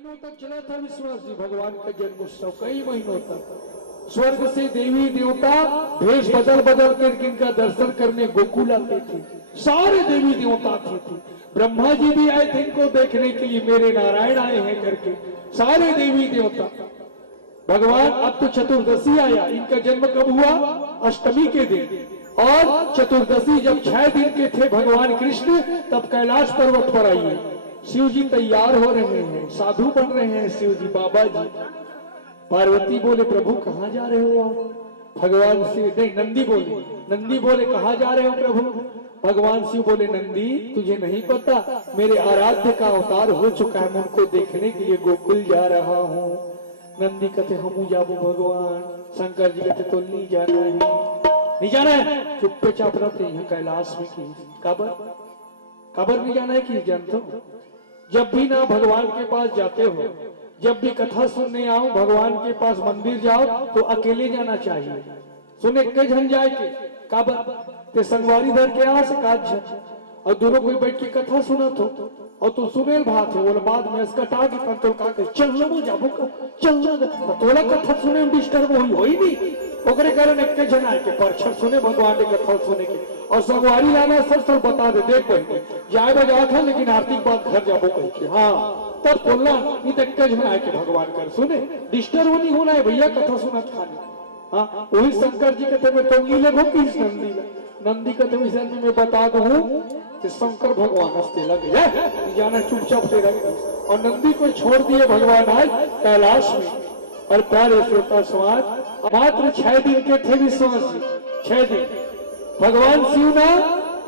महीनों तक चला था विश्वास जी भगवान का जन्म उत्सव, कई महीनों तक स्वर्ग से देवी देवता भेष बदल बदल कर इनका दर्शन करने गोकुल आते थे। सारे देवी देवता थे। ब्रह्मा जी भी आए थे इनको देखने के लिए, मेरे नारायण आए हैं करके सारे देवी देवता। भगवान अब तो चतुर्दशी आया, इनका जन्म कब हुआ? अष्टमी के दिन। और चतुर्दशी जब 6 दिन के थे भगवान कृष्ण, तब कैलाश पर्वत पर आइए। शिव जी तैयार हो रहे हैं, साधु बन रहे हैं शिव जी, बाबा जी। पार्वती बोले प्रभु कहाँ जा रहे हो आप? भगवान शिव नहीं, नंदी बोले कहाँ जा रहे हो प्रभु? भगवान शिव बोले नंदी तुझे नहीं पता, मेरे आराध्य का अवतार हो चुका है, मैं उनको देखने के लिए गोकुल जा रहा हूँ। नंदी कहते हम जाबो भगवान। शंकर जी कहते तो नहीं जाना है, नहीं जाना है, चुप्पे चाप रहते हैं कैलाश में की काबर नहीं जाना है कि जानते हो? जब भी ना भगवान के पास जाते हो, जब भी कथा सुनने आओ, भगवान के पास मंदिर जाओ तो अकेले जाना चाहिए। सुने कई जन जाए के काबर ते संगवारी धर के आ से काज और दोनों कोई बैठ के कथा सुनत हो और तू सुनेल भात है बोले बाद में इसका टाग कंट्रोल का के चल लो जाबो का चल ना तोला कथा सुने में डिस्टर्ब होई नहीं। ओकरे कारण एक जन आए के परछर सुने भगवान के कथा सुने के और संगवारी लाना सब बता दे देख कोई जाए बजा था लेकिन आरती के बाद घर जाबो कह के हाँ तब बोलना नहीं तो एक जन आए के भगवान कर सुने डिस्टर्ब नहीं होना है भैया कथा सुना खाने। हाँ वही शंकर जी कहते मैं टोंगी ले भूखी नंदी नंदी कहते विषय में बता दूं कि शंकर भगवान हंसते लगे जाना चुपचाप दे रहे और नंदी को छोड़ दिए भगवान आज कैलाश में। और प्यारे श्रोता समाज मात्र 6 दिन के थे विश्वास जी, 6 दिन। भगवान शिव ना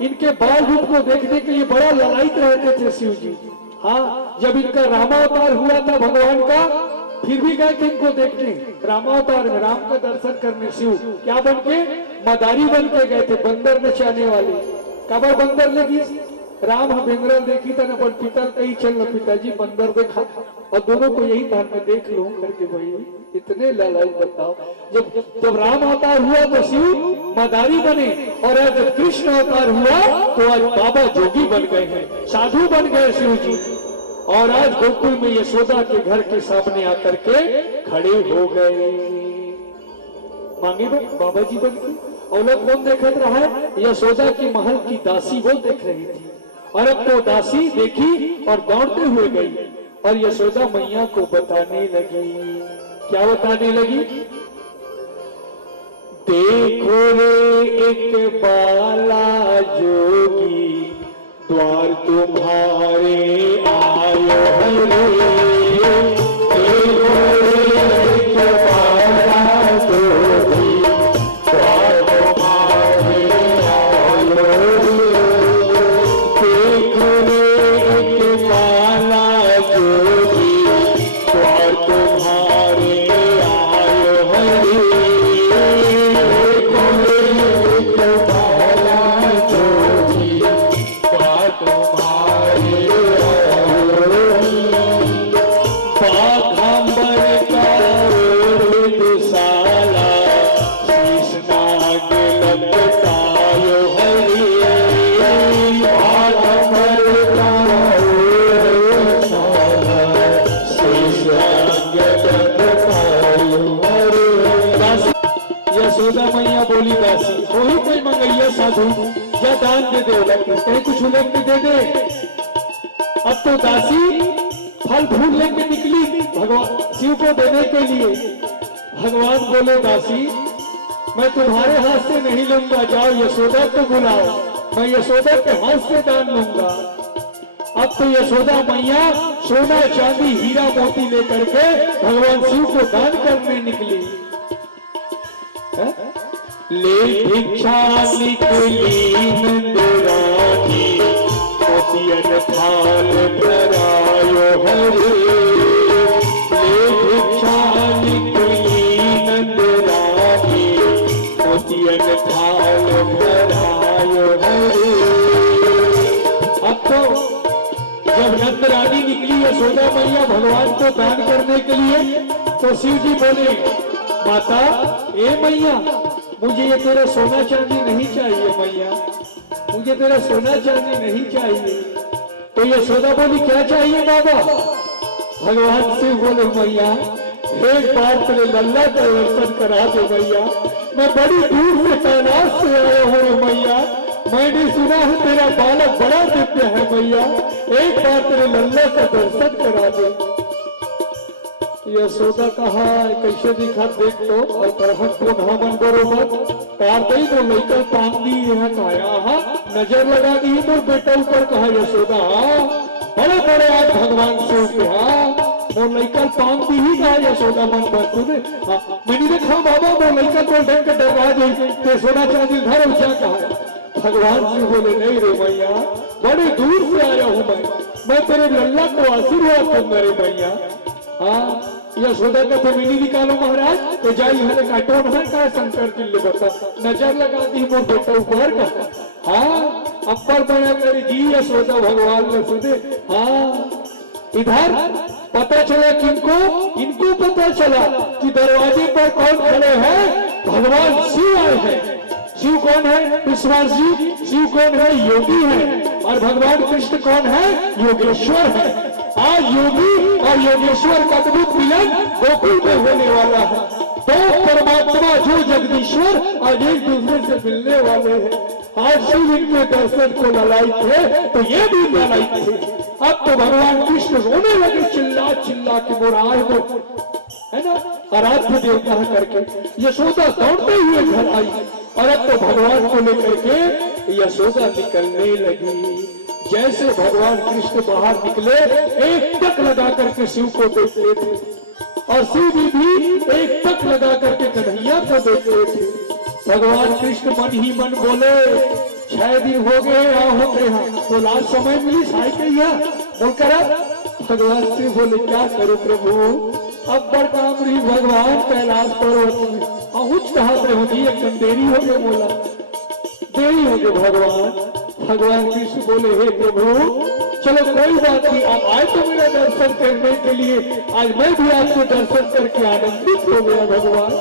इनके बाल रूप को देखने के लिए बड़ा ललायित रहते थे शिव जी। हाँ जब इनका रामावतार हुआ था भगवान का, फिर भी गए थे इनको देखने रामावतार में, राम का दर्शन करने। शिव क्या बन के? मदारी बन के गए थे, बंदर नचाने वाले। कबर बंदर लगी राम हमेंद्र देखी था ना पिता कहीं चल पिताजी बंदर देखा और दोनों को यही था मैं देख लूं करके भाई इतने लालच बताओ। जब राम अवतार हुआ तो शिव मदारी बने और जब कृष्ण अवतार हुआ तो आज बाबा जोगी बन गए हैं, साधु बन गए शिव जी। और आज गोकुल में यशोदा के घर के सामने आकर के खड़े हो गए। मांगे बाबा जी बन के और लोग कौन देख रहा है? यशोदा की महल की दासी वो देख रही थी। और अब तो दासी देखी और दौड़ते हुए गई और यशोदा मैया को बताने लगी। क्या बताने लगी? देखो रे एक बाला जोगी द्वार तुम्हारे आयो हरे। देखो रे एक बाला जोगी द्वार तुम्हारे आयो हरे। देखो रे एक बाला जोगी द्वार तुम्हारे आयो हरे। देखो रे एक बाला जोगी द्वार तुम्हारे आयो हरे। बाघंबर का दुशाला शीश नाग लपटायो हरे। बाघंबर का दुशाला शीश नाग लपटायो हरे। यशोदा मैया बोली दासी वही कोई मंगैया साधु या दान दे दे कहीं कुछ लेके दे दे। अब तो दासी फल फूल लेके निकली भगवान शिव को देने के लिए। भगवान बोले दासी मैं तुम्हारे हाथ से नहीं लूंगा, जाओ यशोदा को बुलाओ, मैं यशोदा के हाथ से दान लूंगा। अब तो यशोदा मैया सोना चांदी हीरा मोती लेकर के भगवान शिव को दान करने निकली। ले भिक्षा निकली नंदरानी मोतियन थाल भरायो हरे। ले भिक्षा निकली नंदरानी मोतियन थाल भरायो हरे। अब तो जब नंदरानी निकली यशोदा मैया भगवान को दान करने के लिए तो शिव जी बोले माता ए मैया मुझे ये तेरा सोना चांदी नहीं चाहिए मैया, मुझे तेरा सोना चांदी नहीं चाहिए। तो यशोदा बोली क्या चाहिए बाबा? भगवान से बोले मैया एक बार तेरे लल्ला का दर्शन करा दे मैया, मैं बड़ी दूर से कैलाश से आया हूँ मैया, मैंने सुना है तेरा बालक बड़ा दिव्य है मैया, एक बार तेरे लल्ला का दर्शन करा दे। यशोदा कहा कैसे दिखा देख तो, और करहत को धामन बरोबर कारतई तो लेकर पांग दी है कहा, नजर लगा दी तो बेटा ऊपर कहा यशोदा बड़े बड़े आज भगवान से कहा वो लड़का पांग दी ही कहा यशोदा मन पर सुने मैंने देखा बाबा वो लड़का को ढंग के डरा दे सोना चांदी घर ऊंचा कहा। भगवान से बोले नहीं रे मैया बड़े दूर से आया हूँ मैं तेरे लल्ला को आशीर्वाद दूंगा रे मैया। हाँ यशोदा का तो मिनी निकालो महाराज तो जाई हरे काटोन है का शंकर किल्ले बता नजर लगा दी मोर बेटा ऊपर का। हाँ अपर बना कर जी यशोदा भगवान ने सुने। हाँ इधर पता चला किनको इनको पता चला कि दरवाजे पर कौन खड़े हैं, भगवान शिव आए हैं। शिव कौन है विश्वास जी, शिव कौन है योगी है, और भगवान कृष्ण कौन है योगेश्वर है। आज योगी और योगेश्वर का अद्भुत मिलन गोकुल में होने वाला है। दो परमात्मा जो जगदीश्वर आज एक दूसरे से मिलने वाले हैं। आज शिव इनके दर्शन को ललायित थे तो ये भी ललायित थे। अब तो भगवान कृष्ण रोने लगे चिल्ला चिल्ला के मोरार है ना आराध्य देवता करके। यशोदा दौड़ते हुए घर आई और अब तो भगवान को लेकर के यशोदा निकलने लगी। जैसे भगवान कृष्ण बाहर निकले एक टक लगा करके शिव को देखते थे और शिव भी एक टक लगा करके कन्हैया को देखते थे। भगवान कृष्ण मन ही मन बोले 6 दिन हो गए होते हैं तो लास्ट समय मिली साइकिल बोलकर भगवान से बोले क्या करो प्रभु अब बड़ काम रही भगवान कैलाश पर्वत पहुंच कहा होगी एकदम देरी हो गए बोला देरी हो गए भगवान। भगवान कृष्ण बोले हे प्रभु चलो कोई बात नहीं आप आए तो मेरा दर्शन करने के लिए, आज मैं भी आपको दर्शन करके आनंदित हो गया भगवान।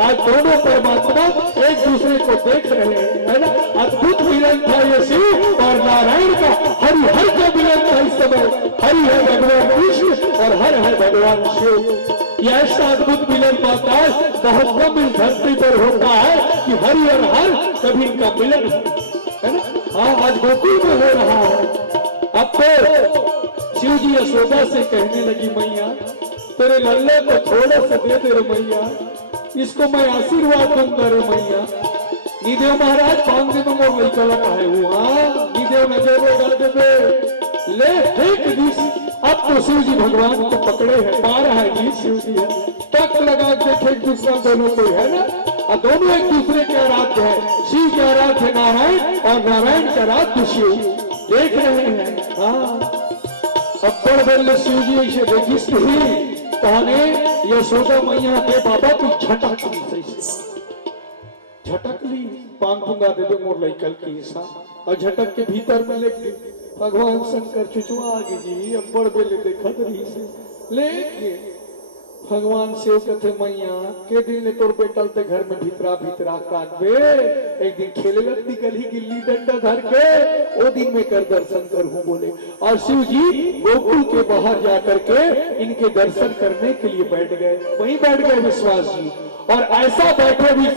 आज दोनों परमात्मा एक दूसरे को देख रहे हैं है ना। अद्भुत मिलन था ये शिव और नारायण का, हरि हर का मिलन था इस समय। हरि है भगवान कृष्ण और हर है भगवान शिव। यह ऐसा अद्भुत मिलन पाता है बहुत कम इस धरती पर होता है कि हरि और हर कभी इनका मिलन है ना। हाँ आज गोकुल में हो रहा है। अब तो शिव जी यशोदा से कहने लगी मैया तेरे लल्ले को थोड़ा सा दे दे रे मैया, इसको मैं आशीर्वाद दूंगा रे मैया। निदेव महाराज 5 दिन में मोर लड़का लगा है हुआ निदेव नजर लगा दे ले देख दिस। अब तो शिव जी भगवान को पकड़े हैं पा रहा है जी शिव जी है टक लगा देखे एक दूसरा दोनों को है ना, और दोनों एक दूसरे के आराध्य है। शिव के आराध्य है नारायण और नारायण के आराध्य शिव देख रहे हैं। हाँ अब बड़ बड़े शिव जी ऐसे देखिस नहीं कहने यशोदा मैया के बाबा की झटक ली पांगुंगा दे दो मोर लइकल की हिस्सा और झटक के भीतर में लेके भगवान शंकर चुचुआ आगे जी अब बड़ बेले देखत रही से लेके भगवान शिव कथे मैया के दिन ने तोर बेटल ते घर में भीतरा काटबे एक दिन खेले लगती गली गिल्ली डंडा धर के ओ दिन में कर दर्शन करूं बोले। और शिव जी गोकुल के बाहर जाकर के इनके दर्शन करने के लिए बैठ गए। वहीं बैठ गए विश्वास जी और ऐसा बैठे भी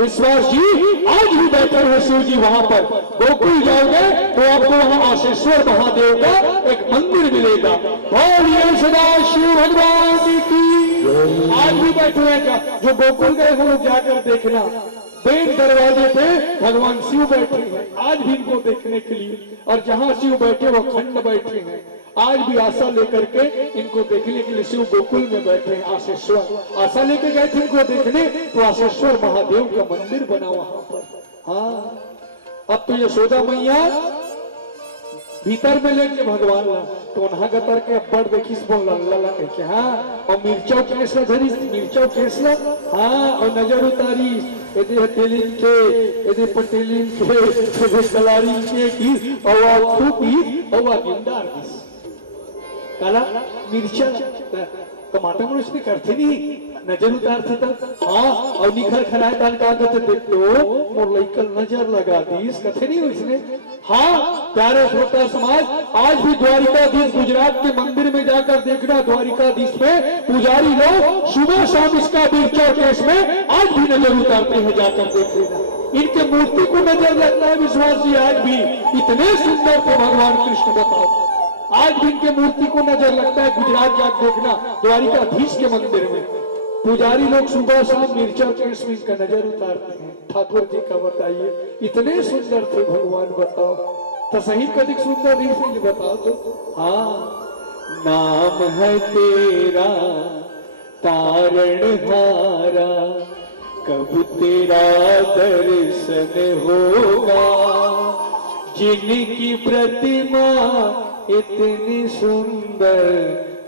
विश्वास जी आज भी बैठे हैं शिव जी वहां पर। गोकुल जाओगे तो आपको वहां आशेश्वर महादेव का एक मंदिर मिलेगा। बोलिए सदा शिव भगवान की। आज भी बैठे हैं क्या जो गोकुल गए वो लोग जाकर देखना मेन दरवाजे पे भगवान शिव बैठे हैं आज भी इनको देखने के लिए। और जहां शिव बैठे वो खंड बैठे हैं आज भी आशा लेकर के इनको देखने के लिए शिव गोकुल में बैठे हैं। आशेश्वर आशा लेकर गए थे इनको देखने तो आशेश्वर महादेव का मंदिर बना वहां पर। हाँ अब तो यशोदा मैया भीतर में लेके भगवान ला तो नहा गतर के अब्बड़ देखिस बोल ला के हाँ और मिर्चौ केसला धरिस मिर्चौ केसला हाँ और नजर उतारी यदि हथेलिन के यदि पटेलिन के यदि कलारिन के की और खूबी और गिंडार दिस काला मिर्चा टमाटर में उसने करते नहीं नजर उतारते तब हाँ और निखर खराय ताल का कहते देख लो मोर लइकल नजर लगा दी इस कथे नहीं इसने। हाँ प्यारे श्रोता समाज, आज भी द्वारिकाधीश गुजरात के मंदिर में जाकर देखना, द्वारिकाधीश में पुजारी लोग सुबह शाम इसका बीरचौर केस में आज भी नजर उतारते हैं, जाकर देख लेना। इनके मूर्ति को नजर लगता है विश्वास जी, आज भी इतने सुंदर थे भगवान कृष्ण, बताओ आज भी इनके मूर्ति को नजर लगता है। गुजरात जाकर देखना द्वारिकाधीश के मंदिर में पुजारी लोग सुबह शाम मिर्चा केस में इनका नजर उतारते हैं। ठाकुर जी का बताइए इतने सुंदर थे भगवान, बताओ तो सही कदिक सुंदर नहीं थे बताओ तो। हाँ नाम है तेरा तारणहारा, कब तेरा दर्शन होगा, जिनकी प्रतिमा इतनी सुंदर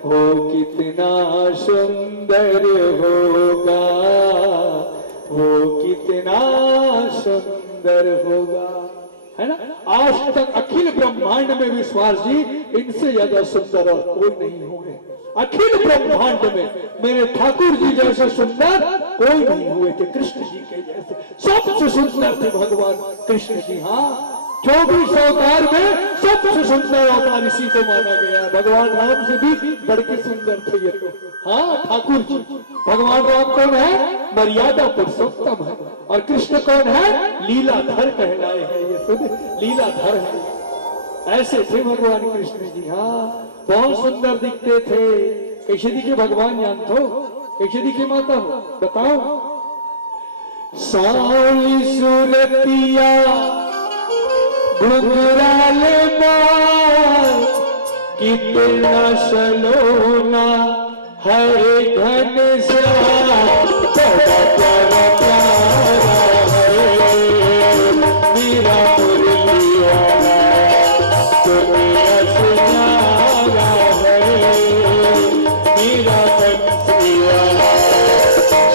हो कितना सुंदर होगा, वो कितना सुंदर होगा, है ना। आज तक अखिल ब्रह्मांड में विश्वास जी इनसे ज्यादा सुंदर और कोई नहीं हुए। अखिल ब्रह्मांड में मेरे ठाकुर जी जैसे सुंदर कोई नहीं हुए थे, कृष्ण जी के जैसे सबसे सुंदर थे भगवान कृष्ण जी। हाँ 24 अवतार में सबसे सुंदर अवतार इसी को माना गया है। भगवान राम से भी बढ़ के सुंदर थे ये तो। हाँ ठाकुर जी, भगवान राम कौन है? मर्यादा पुरुषोत्तम है, और कृष्ण कौन है? लीलाधर कहलाए हैं, ये सुन लीलाधर है। ऐसे थे भगवान कृष्ण जी। हाँ बहुत सुंदर दिखते थे। कैसे दिखे भगवान जानते हो? कैसे दिखे माता हो बताओ? सावली सूरतिया घुंघराले बाल, कितना सलोना हरे घन श्याम, बड़ा प्यारा प्यारा है मेरा मुरली वाला, दुनिया से न्यारा है मेरा बंसी वाला।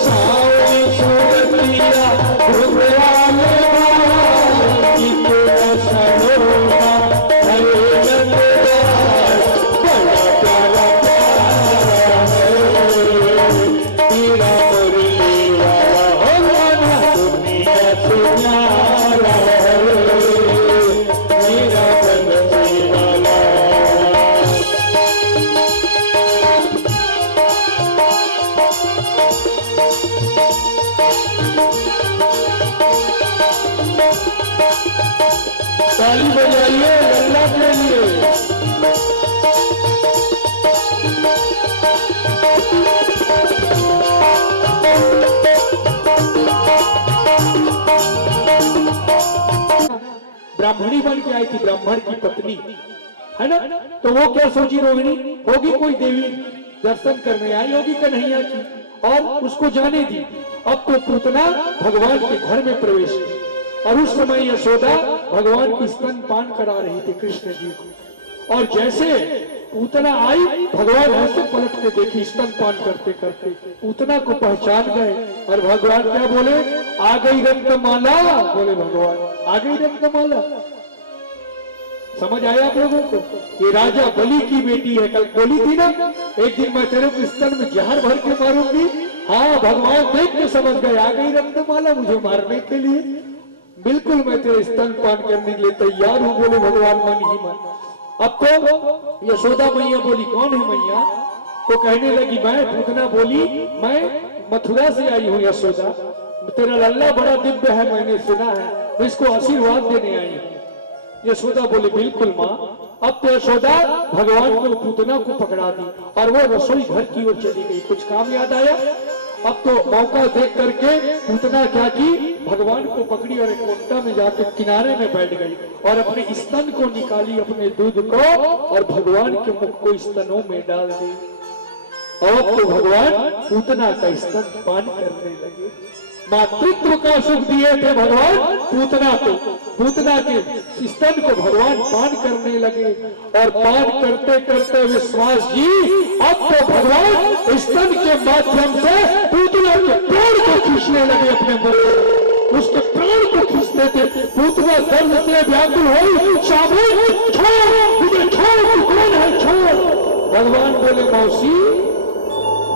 सावली सूरतिया घुंघराले बाल, कितना सलोना हरे घन श्याम, बड़ा प्यारा प्यारा है मेरा मुरली वाला, दुनिया से न्यारा है मेरा बंसी वाला। ताली बजाइए अल्लाह के लिए। ब्राह्मणी बन के आई थी, ब्राह्मण की पत्नी है ना, तो वो क्या सोची रोहिणी होगी कोई देवी दर्शन करने आई होगी कन्हैया की, और उसको जाने दी। अब तो पूतना भगवान के घर में प्रवेश की, और उस समय यशोदा भगवान को स्तनपान करा रही थी कृष्ण जी को, और जैसे पूतना आई भगवान ऐसे पलट के देखी स्तनपान करते करते, पूतना को पहचान गए, और भगवान क्या बोले? आ गई रत्नमाला, बोले भगवान आ गई रत्नमाला। समझ आया आप लोगों को? ये राजा बलि की बेटी है, कल बोली थी ना एक दिन मैं तेरे को स्तन में जहर भर के मारूंगी। हाँ भगवान देख के समझ गए आ गई रत्नमाला मुझे मारने के लिए, बिल्कुल मैं तेरे स्तनपान करने के लिए तैयार हूँ, बोले भगवान मन ही मन। अब तो यशोदा मैया बोली कौन है मैया? तो कहने लगी मैं, पूतना बोली मैं मथुरा से आई हूँ यशोदा, तेरा लल्ला बड़ा दिव्य है मैंने सुना है, मैं इसको आशीर्वाद देने आई हूँ। यशोदा बोली बिल्कुल माँ। अब तो यशोदा भगवान को पूतना को पकड़ा दी और वो रसोई घर की ओर चली गई, कुछ काम याद आया। अब तो मौका देख करके पूतना क्या की, भगवान को पकड़ी और एक कोंटा में जाकर किनारे में बैठ गई और अपने स्तन को निकाली, अपने दूध को, और भगवान के मुख को स्तनों में डाल दी। और तो भगवान पूतना का स्तन पान करने लगे। मातृत्व का सुख दिए थे भगवान पूतना को, पूतना के स्तन को भगवान पान करने लगे, और पान करते करते विश्वास जी अब तो भगवान स्तन के माध्यम से पूतना के प्राण को खींचने लगे अपने मुंह, उसके प्राण को खींचते थे। पूतना दर्द से व्याकुल हुई, छोड़ मुझे, छोड़ कौन है, छोड़। भगवान बोले मौसी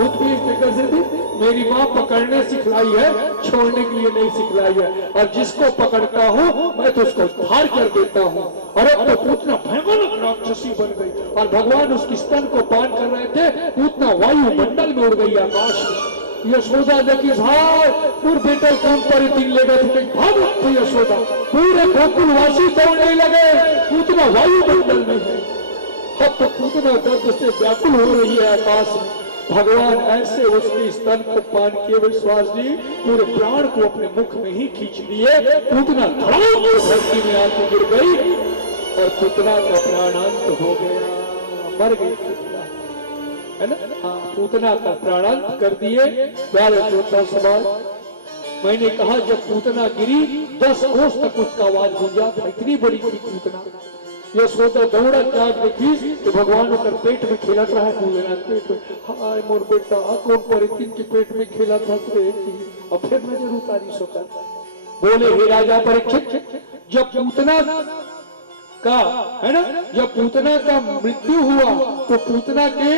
दूध पीते कैसे थे? मेरी माँ पकड़ने सिखलाई है, छोड़ने के लिए नहीं सिखलाई है। और जिसको पकड़ता हूँ मैं तो उसको धार कर देता हूँ। और अब तो पूतना भयानक राक्षसी बन गई और भगवान उसकी स्तन को पान कर रहे थे, पूतना वायुमंडल में उड़ गई, आकाश में। यशोदा देखी भाई पूरे बेटे कौन पर तीन ले गए, भागवत थे यशोदा, पूरे गोकुलवासी दौड़ने लगे, पूतना वायुमंडल में है। अब तो पूतना दर्द से व्याकुल हो रही है आकाश में। भगवान ऐसे उसके स्तन को पान किए विश्वास जी पूरे प्राण को अपने मुख में ही खींच लिए। पूतना धड़ाम धरती में आके गिर गई और पूतना का प्राणांत हो गया, मर गई पूतना, है ना? हाँ, पूतना का प्राणांत कर दिए। प्यारे श्रोता समाज, मैंने कहा जब पूतना गिरी 10 कोस तक उसका आवाज गूंजा था, इतनी बड़ी थी पूतना। यशोदा दौड़ा जाग देखी तो भगवान उनकर पेट में खेला रहा है, पूतना पेट में। हाय मोर बेटा कौन पर के पेट में खेला था तो और फिर नजर उतारी सोकर बोले, हे राजा परीक्षित, जब पूतना का, है ना, जब पूतना का मृत्यु हुआ तो पूतना के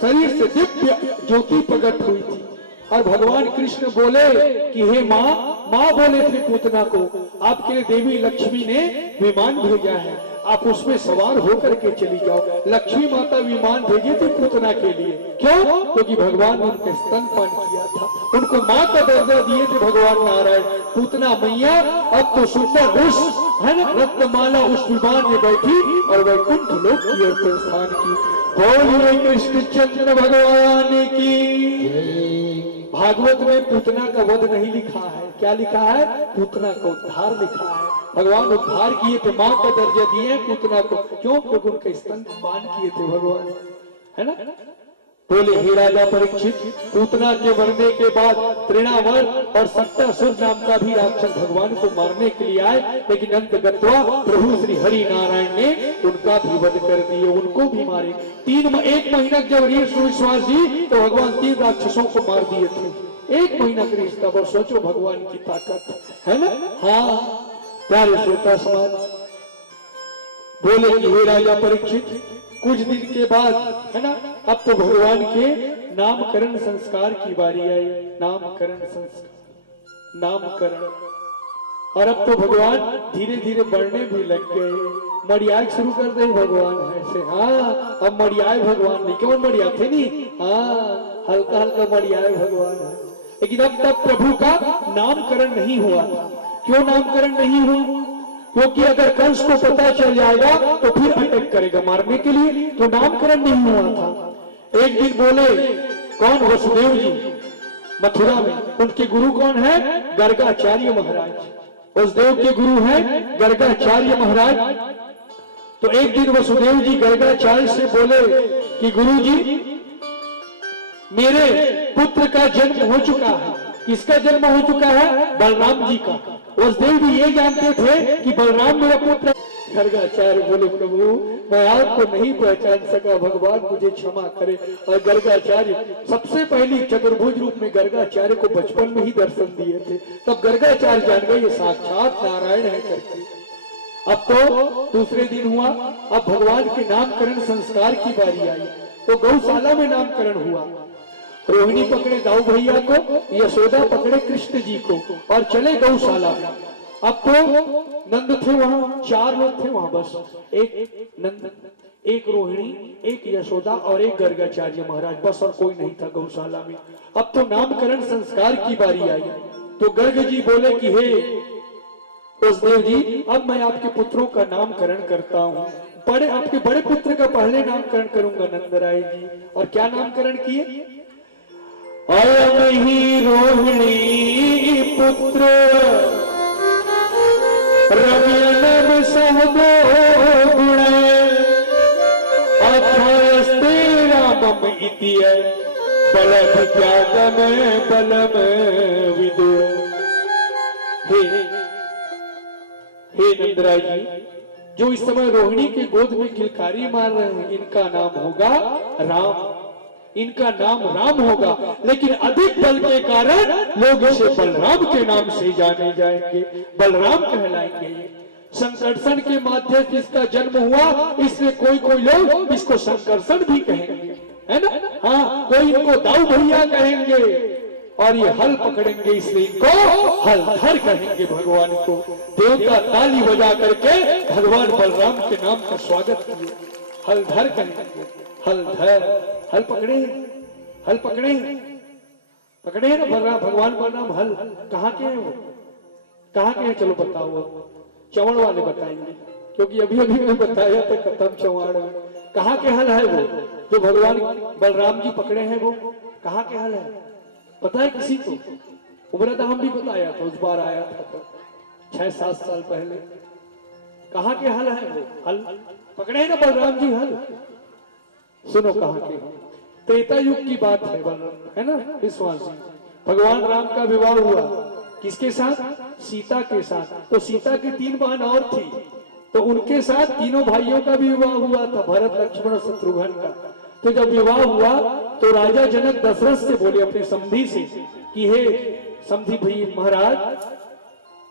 शरीर से दिव्य ज्योति प्रकट हुई थी। और भगवान कृष्ण बोले कि हे माँ, माँ बोले थे पूतना को, आपके लिए देवी लक्ष्मी ने विमान भेजा है, आप उसमें सवार होकर के चली जाओ। लक्ष्मी माता विमान भेजी थी पूतना के लिए, क्यों? क्योंकि भगवान ने उनके स्तनपान किया था, उनको माँ का दर्जा दिए थे भगवान नारायण। पूतना मैया अब तो सुंदर उस, है ना, रत्नमाला उस विमान में बैठी और वैकुंठ लोक की ओर प्रस्थान की। बोलिए कृष्ण चंद्र भगवान की। भागवत में पूतना का वध नहीं लिखा है, क्या लिखा है? पूतना का उद्धार लिखा है। भगवान उद्धार किए थे, माँ का दर्जा दिए पूतना को, क्यों? क्योंकि उनके स्तनपान किए थे भगवान, है ना? बोले, हे राजा परीक्षित, पूतना के मरने के बाद तृणावर और सट्टासुर नाम का भी राक्षस भगवान को मारने के लिए आए, लेकिन अंतगत्वा प्रभु श्री हरि नारायण ने उनका भी वध कर दिए, उनको भी मारे। 1 महीना जब रिश्ता विश्वास जी तो भगवान 3 राक्षसों को मार दिए थे। 1 महीना का रिश्ता, पर सोचो भगवान की ताकत, है ना? हाँ प्यारे श्रोता समाज, बोले कि हे राजा परीक्षित, कुछ दिन के बाद, है ना, अब तो भगवान के नामकरण संस्कार की बारी आई। नामकरण संस्कार, नामकरण, और अब तो भगवान धीरे धीरे बढ़ने भी लग गए, मरियाय शुरू कर दे भगवान ऐसे। हाँ, अब मरियाय भगवान नहीं, क्यों मरिया थे नहीं, हाँ हल्का हल्का मरियाय भगवान है। लेकिन अब तक प्रभु का नामकरण नहीं हुआ था। क्यों नामकरण नहीं हुआ? क्योंकि अगर कंस को पता चल जाएगा तो फिर अटैक करेगा मारने के लिए, तो नामकरण नहीं हुआ था। एक दिन बोले, कौन? वसुदेव जी मथुरा में, उनके गुरु कौन है? गर्गाचार्य महाराज। वसुदेव के गुरु हैं गर्गाचार्य महाराज। तो एक दिन वसुदेव जी गर्गाचार्य से बोले कि गुरु जी, मेरे पुत्र का जन्म हो चुका है। किसका जन्म हो चुका है? बलराम जी का। वसुदेव जी ये जानते थे कि बलराम मेरा पुत्र। गर्गाचार्य बोले, प्रभु मैं आपको नहीं पहचान सका, भगवान मुझे क्षमा करे। और गर्गाचार्य सबसे पहली चतुर्भुज रूप में गर्गाचार्य को बचपन में ही दर्शन दिए थे, तब गर्गाचार्य जान गए ये साक्षात नारायण है करके। अब तो दूसरे दिन हुआ, अब भगवान के नामकरण संस्कार की बारी आई। तो गौशाला में नामकरण हुआ। रोहिणी पकड़े दाऊ भैया को, यशोदा पकड़े कृष्ण जी को और चले गौशाला में। अब तो नंद थे वहां, 4 लोग थे वहां बस, एक नंद, एक रोहिणी, एक यशोदा और एक गर्गाचार्य महाराज, बस और कोई नहीं था गौशाला में। अब तो नामकरण संस्कार की बारी आई। तो गर्ग जी बोले कि हे वसुदेव जी, अब मैं आपके पुत्रों का नामकरण करता हूँ। आपके बड़े पुत्र का पहले नामकरण करूंगा नंदराय जी। और क्या नामकरण किए? अयम ही रोहिणी पुत्र रम्यनम सहदो गुण अथस्ते रामम इतिय बलम त्यागम बलम विदु। हे नंदराय जी, जो इस समय रोहिणी के गोद में किलकारी मार रहे हैं, इनका नाम होगा राम। इनका नाम राम होगा, लेकिन अधिक बल के कारण लोग इसे बलराम के नाम से जाने जाएंगे, बलराम कहलाएंगे। संकर्षण के माध्यम से इसका जन्म हुआ, इसलिए कोई कोई लोग इसको संकर्षण भी कहेंगे, है ना? हाँ, कोई इनको दाऊ भैया कहेंगे और ये हल पकड़ेंगे, इसलिए इनको हलधर कहेंगे भगवान को। देवता ताली बजा करके भगवान बलराम के नाम का स्वागत किए, हलधर कहेंगे। हलधर, हल पकड़े, हल पकड़े, पकड़े ना बलराम, भगवान बलराम हल कहाँ के हैं वो, कहाँ के हैं? चलो बताओ, चौड़ वाले बताएंगे, क्योंकि अभी अभी मैं बताया था खत्म चौड़ में। कहाँ के हल है वो जो भगवान बलराम जी पकड़े हैं? वो कहाँ के हल है? पता है किसी को? उम्र तो हम भी बताया था, उस बार आया था तो 6-7 साल पहले। कहाँ के हल है वो? हल पकड़े ना बलराम जी हल। सुनो कहाँ के हैं। त्रेता युग की बात है, बलराम है ना विश्वास जी। भगवान राम का विवाह हुआ किसके साथ? सीता के साथ। तो सीता की 3 बहन और थी, तो उनके साथ तीनों भाइयों का भी विवाह हुआ था, भरत लक्ष्मण और शत्रुघ्न का। तो जब विवाह हुआ तो राजा जनक दशरथ से बोले अपने समधी से कि हे समधी भाई महाराज,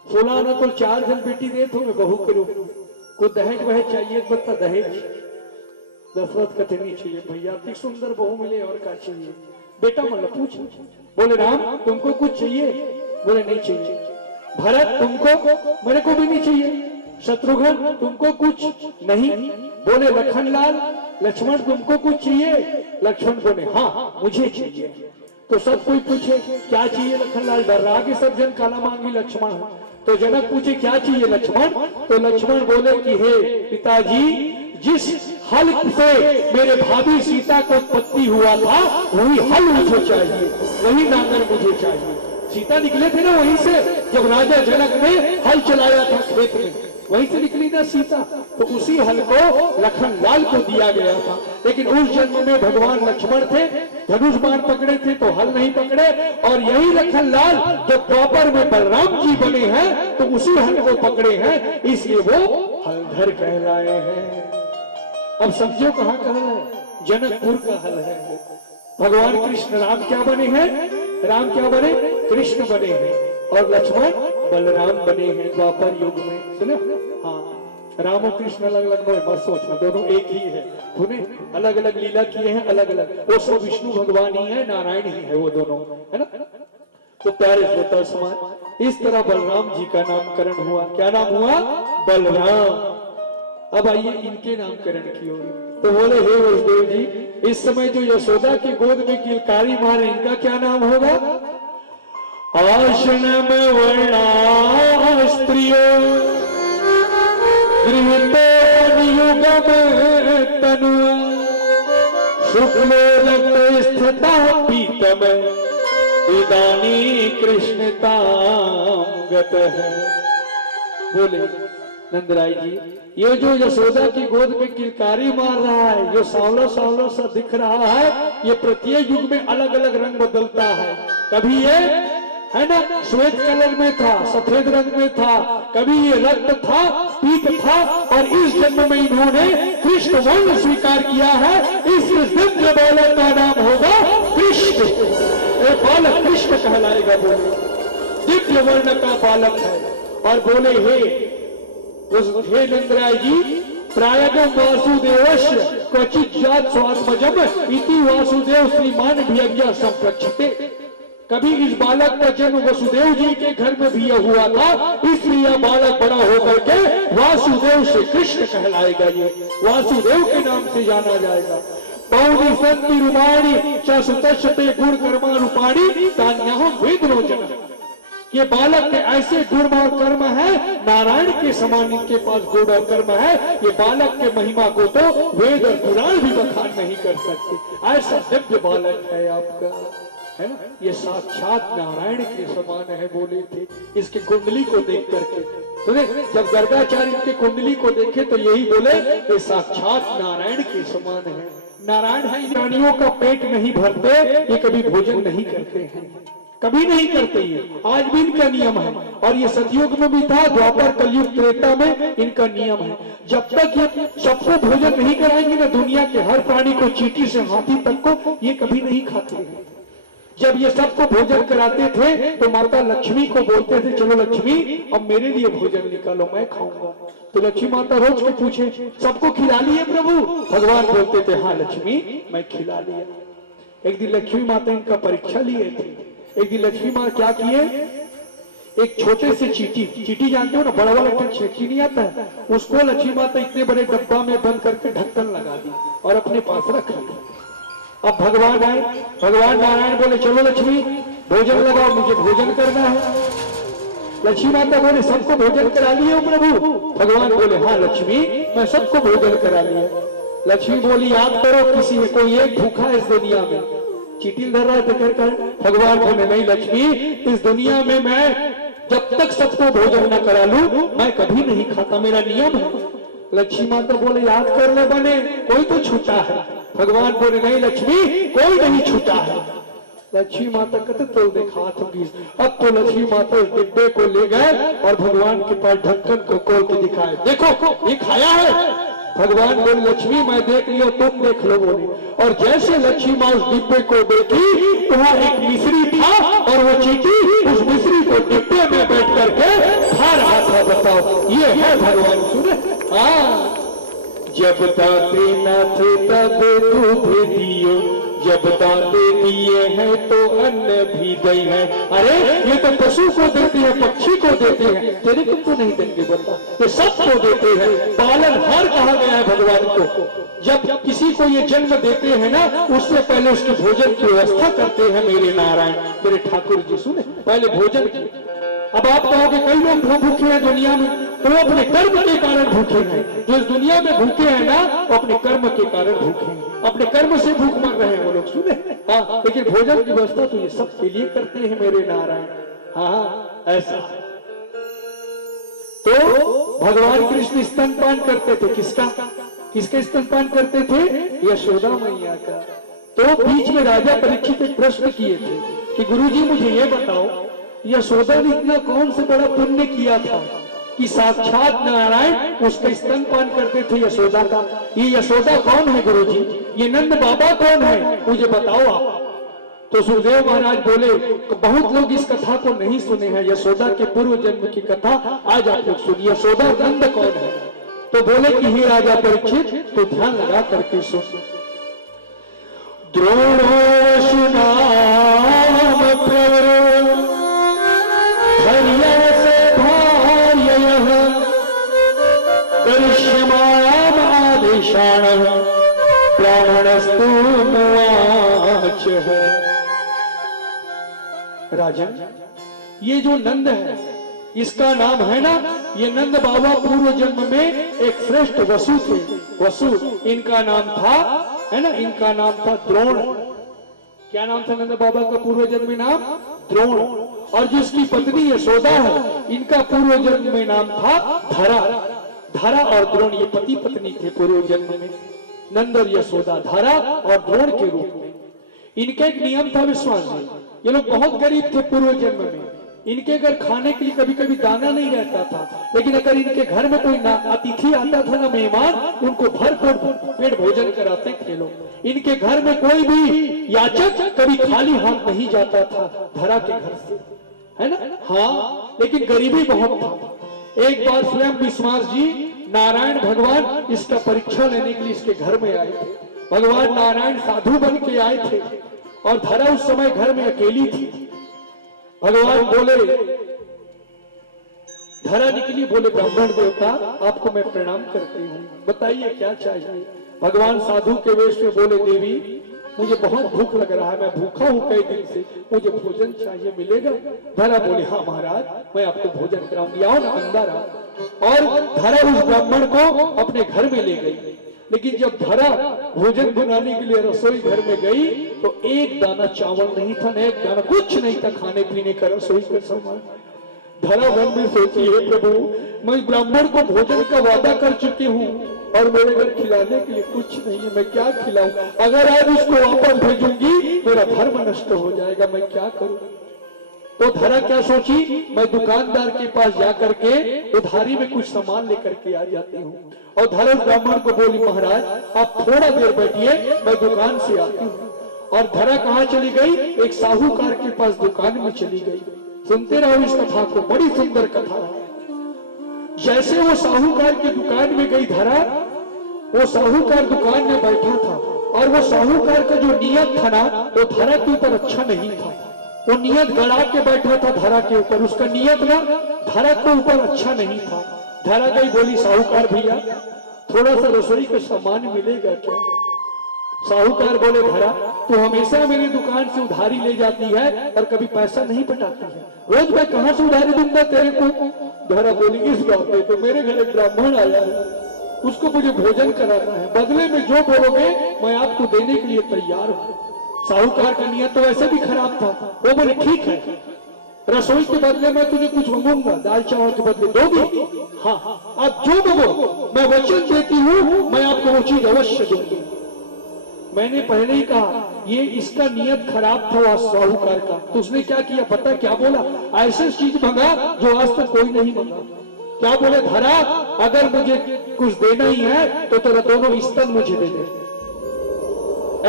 16 आना तो 4 जन बेटी दे तो मैं बहू करूं, को दहेज वहेज चाहिए, बता दहेज। दशरथ कहते नहीं चाहिए भैया, इतनी सुंदर बहू मिले और क्या चाहिए? बेटा मतलब पूछ। बोले राम तुमको कुछ चाहिए? बोले नहीं चाहिए। भरत तुमको? मेरे को भी नहीं चाहिए। शत्रुघ्न तुमको कुछ नहीं? बोले लखनलाल लक्ष्मण तुमको कुछ चाहिए? लक्ष्मण बोले हाँ मुझे चाहिए। तो सब कोई पूछे क्या चाहिए? लखनलाल डर रहा कि सब जन काला मांगी लक्ष्मण। तो जनक पूछे क्या चाहिए लक्ष्मण? तो लक्ष्मण बोले कि हे पिताजी, जिस हल से मेरे भाभी सीता को उत्पत्ति हुआ था वही हल मुझे चाहिए, वही नांगर मुझे चाहिए। सीता निकले थे ना वहीं से, जब राजा जनक ने हल चलाया था खेत में, वहीं से निकली ना सीता। तो उसी हल को लखनलाल को दिया गया था। लेकिन उस जन्म में भगवान लक्ष्मण थे, धनुष बाण पकड़े थे तो हल नहीं पकड़े, और यही लखनलाल जब द्वापर में बलराम जी बने हैं तो उसी हल को पकड़े हैं, इसलिए वो हलधर कहलाए हैं। अब समझो कहाँ का हल है? जनकपुर का हल है वो। भगवान कृष्ण राम क्या बने हैं? राम क्या बने? कृष्ण बने हैं, और लक्ष्मण बलराम बने हैं द्वापर युग में। सुने? हाँ, राम और कृष्ण अलग अलग नहीं, मत सोचना, दोनों एक ही है। उन्हें अलग अलग लीला किए हैं, अलग अलग। वो सब विष्णु भगवान ही है, नारायण ही है वो दोनों, है ना। तो प्यारे श्रोता समाज, इस तरह बलराम जी का नामकरण हुआ। क्या नाम हुआ? बलराम। अब आइए इनके नामकरण की ओर। तो बोले हे वसुदेव जी, इस समय जो यशोदा की गोद में किलकारी मारे, इनका क्या नाम होगा? आश्रम वर्णा स्त्रियों गृहते नियुगम तनु शुक्लोदक स्थिता पीतम इदानी कृष्णताम गत है। बोले नंदराय जी, ये जो यशोदा की गोद में किलकारी मार रहा है, ये सांवला सांवला सा दिख रहा है, ये प्रत्येक युग में अलग अलग रंग बदलता है। कभी ये है ना श्वेत कलर में था, सफेद रंग में था, कभी ये रक्त था, पीत था, और इस जन्म में इन्होंने कृष्ण वर्ण स्वीकार किया है। इस दिव्य बालक का नाम होगा कृष्ण। ये बालक कृष्ण कहलाएगा। बोले दिव्य वर्ण का बालक है। और बोले हे नंदराय जी, प्रायगम वासुदेवस्य क्वचित जात स्वात्मजम इति वासुदेव श्रीमान भियज्ञा संप्रक्षिते। कभी इस बालक का जन्म वसुदेव जी के घर में भी हुआ था, इसलिए यह बालक बड़ा होकर के वासुदेव से कृष्ण कहलाएगा। ये वासुदेव के नाम से जाना जाएगा। पौनी संति रूपाणी चुतते गुण कर्मा रूपाणी तान्याहम वेदरोचन। ये बालक के ऐसे गुण और कर्म है, नारायण के समान इनके पास गुण और कर्म है। ये बालक के महिमा को तो वेद और पुराण भी बखान नहीं कर सकते। ऐसा दिव्य बालक है आपका, है ना। ये साक्षात नारायण के समान है बोले थे इसकी कुंडली को देख करके। सुने, जब गर्गाचार्य के कुंडली को देखे तो यही बोले ये साक्षात नारायण के समान है। नारायण है। प्राणियों का पेट नहीं भरते, ये कभी भोजन नहीं करते हैं, कभी नहीं करते। ये आज भी इनका नियम है, और ये सतयुग में भी था, द्वापर कलयुग त्रेता में इनका नियम है। जब तक ये सबको भोजन नहीं कराएंगे ना, दुनिया के हर प्राणी को, चींटी से हाथी तक को, ये कभी नहीं खाते हैं। जब ये सबको भोजन कराते थे तो माता लक्ष्मी को बोलते थे, चलो लक्ष्मी अब मेरे लिए भोजन निकालो, मैं खाऊंगा। तो लक्ष्मी माता रोज के पूछे, सबको खिला लिए प्रभु? भगवान बोलते थे हाँ लक्ष्मी मैं खिला लिया। एक दिन लक्ष्मी माता इनका परीक्षा लिए थे। एक दिन लक्ष्मी माँ क्या किए, एक छोटे से चीटी जानते हो ना, बड़ा वाला चीटी नहीं आता है, उसको लक्ष्मी माता इतने बड़े डब्बा में बंद करके ढक्कन लगा दी और अपने पास रख ली। अब भगवान आए, भगवान नारायण बोले चलो लक्ष्मी भोजन लगाओ, मुझे भोजन करना है। लक्ष्मी माता बोले सबको भोजन करा लिए प्रभु? भगवान बोले हाँ लक्ष्मी, मैं सबको भोजन करा लिया। लक्ष्मी बोली याद करो किसी में कोई एक भूखा है इस दुनिया में। चीटी धर रहा है कर भगवान बोले नहीं लक्ष्मी, इस दुनिया में मैं जब तक सबको भोजन न करा लूं मैं कभी नहीं खाता, मेरा नियम है। लक्ष्मी माता बोले याद कर ले बने, कोई तो छूटा है। भगवान बोले नहीं लक्ष्मी, कोई नहीं छूटा है। लक्ष्मी माता कहते तो देखा होगी। अब तो लक्ष्मी माता उस डिब्बे को ले गए और भगवान के पास ढक्कन को खोल के दिखाए, देखो ये खाया है। भगवान बोले लक्ष्मी मैं देख लियो, तुम देख लो बोले। और जैसे लक्ष्मी माँ उस डिब्बे को देखी तो वहाँ एक मिस्री था और वो चीटी उस मिस्री को डिब्बे में बैठ करके खा रहा था। बताओ ये है भगवान। सुने हाँ, जब दाते न थे तब दूध दियो, जब दाते दिए हैं तो अन्न भी गई है। अरे ये तो पशु को देते हैं, पक्षी को देते हैं, तेरे को तो नहीं देंगे बता, ये सबको देते हैं। पालनहार कहा गया है भगवान को। जब किसी को ये जन्म देते हैं ना, उससे पहले उसके भोजन की व्यवस्था करते हैं मेरे नारायण, मेरे ठाकुर जी। सुने पहले भोजन की। अब आप कहोगे कई लोग भूखे हैं दुनिया में, तो वो अपने कर्म के कारण भूखे हैं। जो इस दुनिया में भूखे हैं ना, वो अपने कर्म के कारण भूखे हैं, अपने कर्म से भूख मर रहे हैं वो लोग। सुने हाँ, लेकिन भोजन की व्यवस्था तो ये सब के लिए करते हैं मेरे नारायण। हाँ ऐसा। तो भगवान कृष्ण स्तनपान करते थे, किसका स्तनपान करते थे? यशोदा मैया का। तो बीच में राजा परीक्षित एक प्रश्न किए थे कि गुरुजी मुझे ये बताओ, यशोदा ने इतना कौन से बड़ा पुण्य किया था कि साक्षात नारायण उसका स्तनपान करते थे यशोदा का? ये यशोदा कौन है गुरुजी? ये नंद बाबा कौन है, मुझे बताओ आप। तो सुखदेव महाराज बोले बहुत लोग इस कथा को नहीं सुने हैं, यशोदा के पूर्व जन्म की कथा आज आप लोग सुनिए। यशोदा नंद कौन है? तो बोले कि हे राजा परीक्षित, तो ध्यान लगा करके सुन। द्रोणोऽसि नाम प्रवरो हर्यसे भार्ययः करिष्यमाणादेशान् ब्राह्मणस्तु मुवाचः। राजन ये जो नंद है इसका नाम है ना, ये नंद बाबा पूर्व जन्म में एक श्रेष्ठ वसु थे। वसु इनका नाम था, है ना, इनका नाम था द्रोण। क्या नाम था नंद बाबा का पूर्व जन्म में नाम? द्रोण। और जिसकी पत्नी यशोदा है, इनका पूर्व जन्म में नाम था धरा। धरा और द्रोण ये पति पत्नी थे पूर्व जन्म में, नंद और यशोदा, धरा और द्रोण के रूप में। इनका एक नियम था विश्वास जी, ये लोग बहुत गरीब थे पूर्व जन्म में। इनके घर खाने के लिए कभी कभी दाना नहीं रहता था, लेकिन अगर इनके घर में कोई अतिथि आता था ना, मेहमान, उनको भरपूर पेट भोजन कराते थे लोग। इनके घर में कोई भी याचक कभी खाली हाथ नहीं जाता था धरा के घर से, है ना। हाँ, लेकिन गरीबी बहुत था। एक बार स्वयं विश्वास जी नारायण भगवान इसका परीक्षा लेने के लिए इसके घर में आए थे। भगवान नारायण साधु बन के आए थे और धरा उस समय घर में अकेली थी। भगवान बोले, धरा निकली, बोले ब्राह्मण देवता आपको मैं प्रणाम करती हूँ, बताइए क्या चाहिए। भगवान साधु के वेश में बोले देवी मुझे बहुत भूख लग रहा है, मैं भूखा हूँ कई दिन से, मुझे भोजन चाहिए, मिलेगा? धरा बोले हाँ महाराज मैं आपको भोजन कराऊंगी, आओ ना अंदर आओ। और धरा उस ब्राह्मण को अपने घर में ले गई। लेकिन जब धरा भोजन बनाने के लिए रसोई घर में गई तो एक दाना चावल नहीं था, न एक दाना, कुछ नहीं था खाने पीने का, रसोई का सामान। धरा मन में सोची हे प्रभु मैं ब्राह्मण को भोजन का वादा कर चुकी हूँ और मेरे घर खिलाने के लिए कुछ नहीं है, मैं क्या खिलाऊं? अगर आज उसको वापस भेजूंगी मेरा धर्म नष्ट हो जाएगा, मैं क्या करूं? तो धरा क्या सोची, मैं दुकानदार के पास जाकर के उधारी में कुछ सामान लेकर के आ जाती हूँ। और धरा ब्राह्मण को बोली महाराज आप थोड़ा देर बैठिए, मैं दुकान से आती हूँ। और धरा कहाँ चली गई? एक साहूकार के पास दुकान में चली गई। सुनते रहो इस कथा को, बड़ी सुंदर कथा है। जैसे वो साहूकार की दुकान में गई धरा, वो साहूकार दुकान में बैठा था और वो साहूकार का जो नियत था ना, वो धरा के ऊपर अच्छा नहीं था। वो नियत गड़ा के बैठा था धरा के ऊपर, उसका नियत ना धरा के ऊपर अच्छा नहीं था। धरा गई, बोली साहूकार भैया थोड़ा सा रसोई का सामान मिलेगा क्या? साहूकार बोले धरा तू हमेशा मेरी दुकान से उधारी ले जाती है और कभी पैसा नहीं पटाती है, रोज मैं कहां से उधारी दूंगा तेरे को? धरा बोली इस बात में तो मेरे घर एक ब्राह्मण आया है, उसको मुझे भोजन कराना है, बदले में जो बोलोगे मैं आपको देने के लिए तैयार हूं। साहूकार का नियत तो वैसे भी खराब था। वो बोले ठीक है, रसोई के बदले मैं तुझे कुछ मांगूंगा, दाल चावल के बदले दोगी? हाँ, आप जो मांगो मैं वचन देती हूँ, मैं आपको वो चीज अवश्य दूंगी। मैंने पहले ही कहा ये इसका नियत खराब था वह साहूकार का, तो उसने क्या किया पता क्या बोला? ऐसी चीज मांगा जो आज तक कोई नहीं मांगा। क्या बोले धरा अगर मुझे कुछ देना ही है तो तेरा दोनों स्तन मुझे दे दे।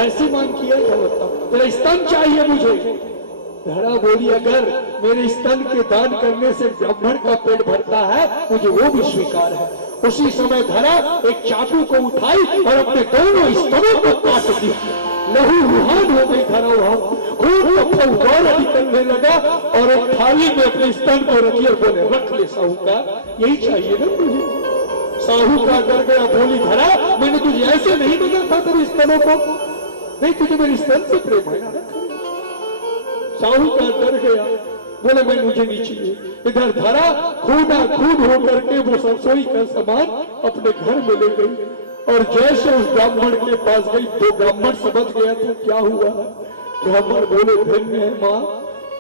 ऐसी मांग किया तेरा स्तन चाहिए मुझे। धरा बोली अगर मेरे स्तन के दान करने से ब्राह्मण का पेट भरता है मुझे वो भी स्वीकार है। उसी समय धरा एक चाकू को उठाई और अपने दोनों स्तनों को काट दिया। लहू लुहान हो गई धरा, वहां खून का फव्वारा निकलने लगा और एक थाली में अपने स्तन को रखी और बोले रख ले साहूकार, यही चाहिए ना तुझे? साहूकार डर गया, बोली धरा मैंने तुझे ऐसे नहीं मांगा था तेरे स्तनों को, नहीं तुझे मेरे स्तन से प्रेम है ना। साहूकार डर गया, बोले मैं मुझे नहीं चाहिए। इधर धरा खूना खून होकर के वो रसोई का सामान अपने घर में ले गई और जैसे उस ब्राह्मण के पास गई तो ब्राह्मण समझ गया था क्या हुआ। ब्राह्मण बोले धन्य है माँ,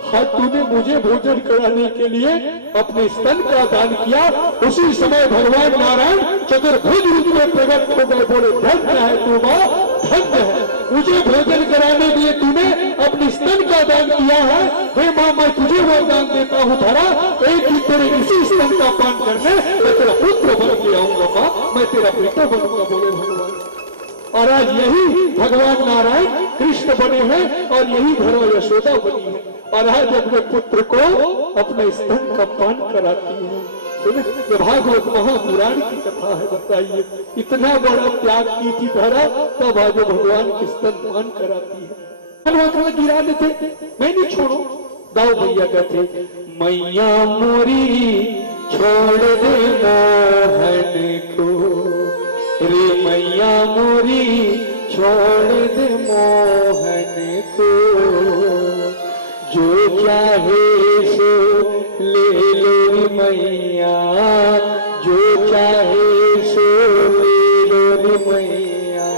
हाँ तूने मुझे भोजन कराने के लिए अपने स्तन का दान किया। उसी समय भगवान नारायण चतुर्भुज रूप में प्रकट हो गए, बोले धन्य है तू माँ, धन्य है, मुझे भोजन कराने के लिए तूने अपने स्तन का दान किया है। हे माँ मैं तुझे वो दान देता हूँ धरा, एक ही तेरे इसी स्तन का पान करने मैं तेरा पुत्र बन के आऊंगा माँ, मैं तेरा बेटा बनूंगा, बोले भगवान। और आज यही भगवान नारायण कृष्ण बने हैं और यही धरा यशोदा बनी है और आज अपने पुत्र को अपने स्तन का पान कराती है। ये भागवत महापुराण की कथा है। बताइए इतना बड़ा त्याग की थी धरा, तब आज भगवान के स्तन पान कराती है। गिरा देते मैं नहीं छोड़ो, दाऊ भैया कहते मैया मोरी छोड़ दे मोहन को, रे मैया मोरी छोड़ दे मोहन को, जो चाहे सो ले लो मैया, जो चाहे सो ले लो मैया,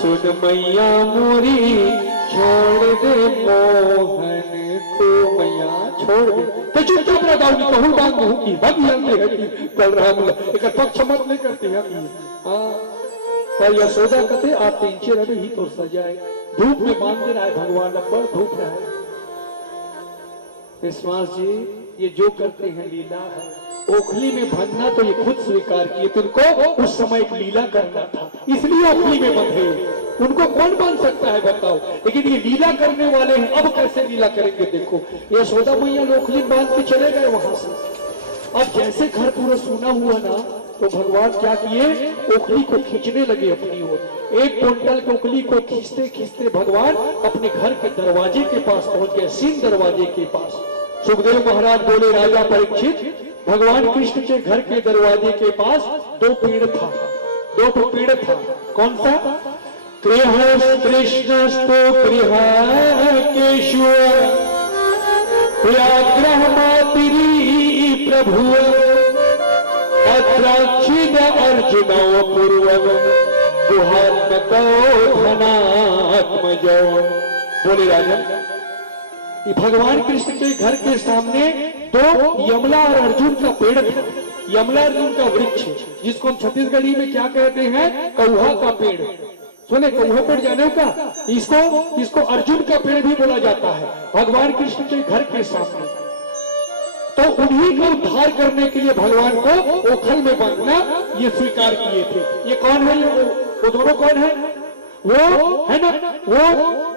सुन मैया मोरी छोड़ दे मोहन को, मैया छोड़ दे। तो चुपचाप रह दाऊंगी, कहूँ बात कहूँ की बलराम एक पक्ष मत नहीं करते हैं। हाँ यशोदा कहते आप तीन चेहरे ही तो सजाए, धूप में बांध रहा है भगवान, अब धूप रहा है। विश्वास जी ये जो करते हैं लीला है। ओखली में बंधना तो ये खुद स्वीकार किए, तुमको उस समय एक लीला करना था इसलिए ओखली में बंधे, उनको कौन बांध सकता है बताओ। लेकिन ये लीला करने वाले हैं, अब कैसे लीला करेंगे देखो। यशोदा मैया ओखली बांध के चले गए वहां से। अब जैसे घर पूरा सूना हुआ ना तो भगवान क्या किए, ओखली को खींचने लगे अपनी ओर। एक क्विंटल की ओखली को खींचते खींचते भगवान अपने घर के दरवाजे के पास पहुंच गए, सिंह दरवाजे के पास। सुखदेव महाराज बोले राजा परीक्षित भगवान कृष्ण के घर के दरवाजे के पास दो पेड़ था, दो पेड़ था। कौन सा? गृह कृष्णस्तु गृह केशव व्याग्रह मातरी प्रभु अत्राक्षिद अर्जुन पूर्वम गुहात्मको धनात्मजो। बोले राजा भगवान कृष्ण के घर के सामने दो यमला और अर्जुन का पेड़ था। यमला अर्जुन का वृक्ष जिसको हम छत्तीसगढ़ी में क्या कहते हैं, कौहा का पेड़। सुने कौहा पेड़ जाने का, इसको अर्जुन का पेड़ भी बोला जाता है। भगवान कृष्ण के घर के सामने तो उन्हीं को उद्धार करने के लिए भगवान को ओखल में बांधना ये स्वीकार किए थे। ये कौन है? वो दोनों कौन है? वो है ना, वो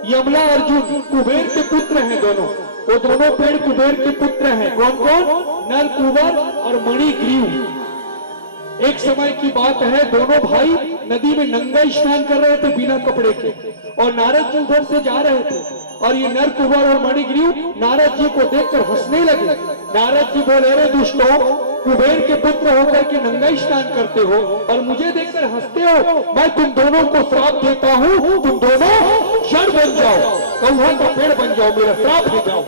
यमला अर्जुन कुबेर के पुत्र हैं दोनों। वो दोनों पेड़ कुबेर के पुत्र हैं। कौन कौन? नल कुबर और मणिग्रीव। एक समय की बात है, दोनों भाई नदी में नंगा स्नान कर रहे थे बिना कपड़े के, और नारद जी उधर से जा रहे थे, और ये नर कुंवर और मणिग्रीव नारद जी को देखकर हंसने लगे। नारद जी बोले, अरे दुष्टों, कुबेर के पुत्र होकर के नंगा स्नान करते हो और मुझे देखकर हंसते हो। मैं तुम दोनों को श्राप देता हूँ, तुम दोनों जड़ बन जाओ, कौआ का पेड़ बन जाओ, मेरा श्राप दे जाओ,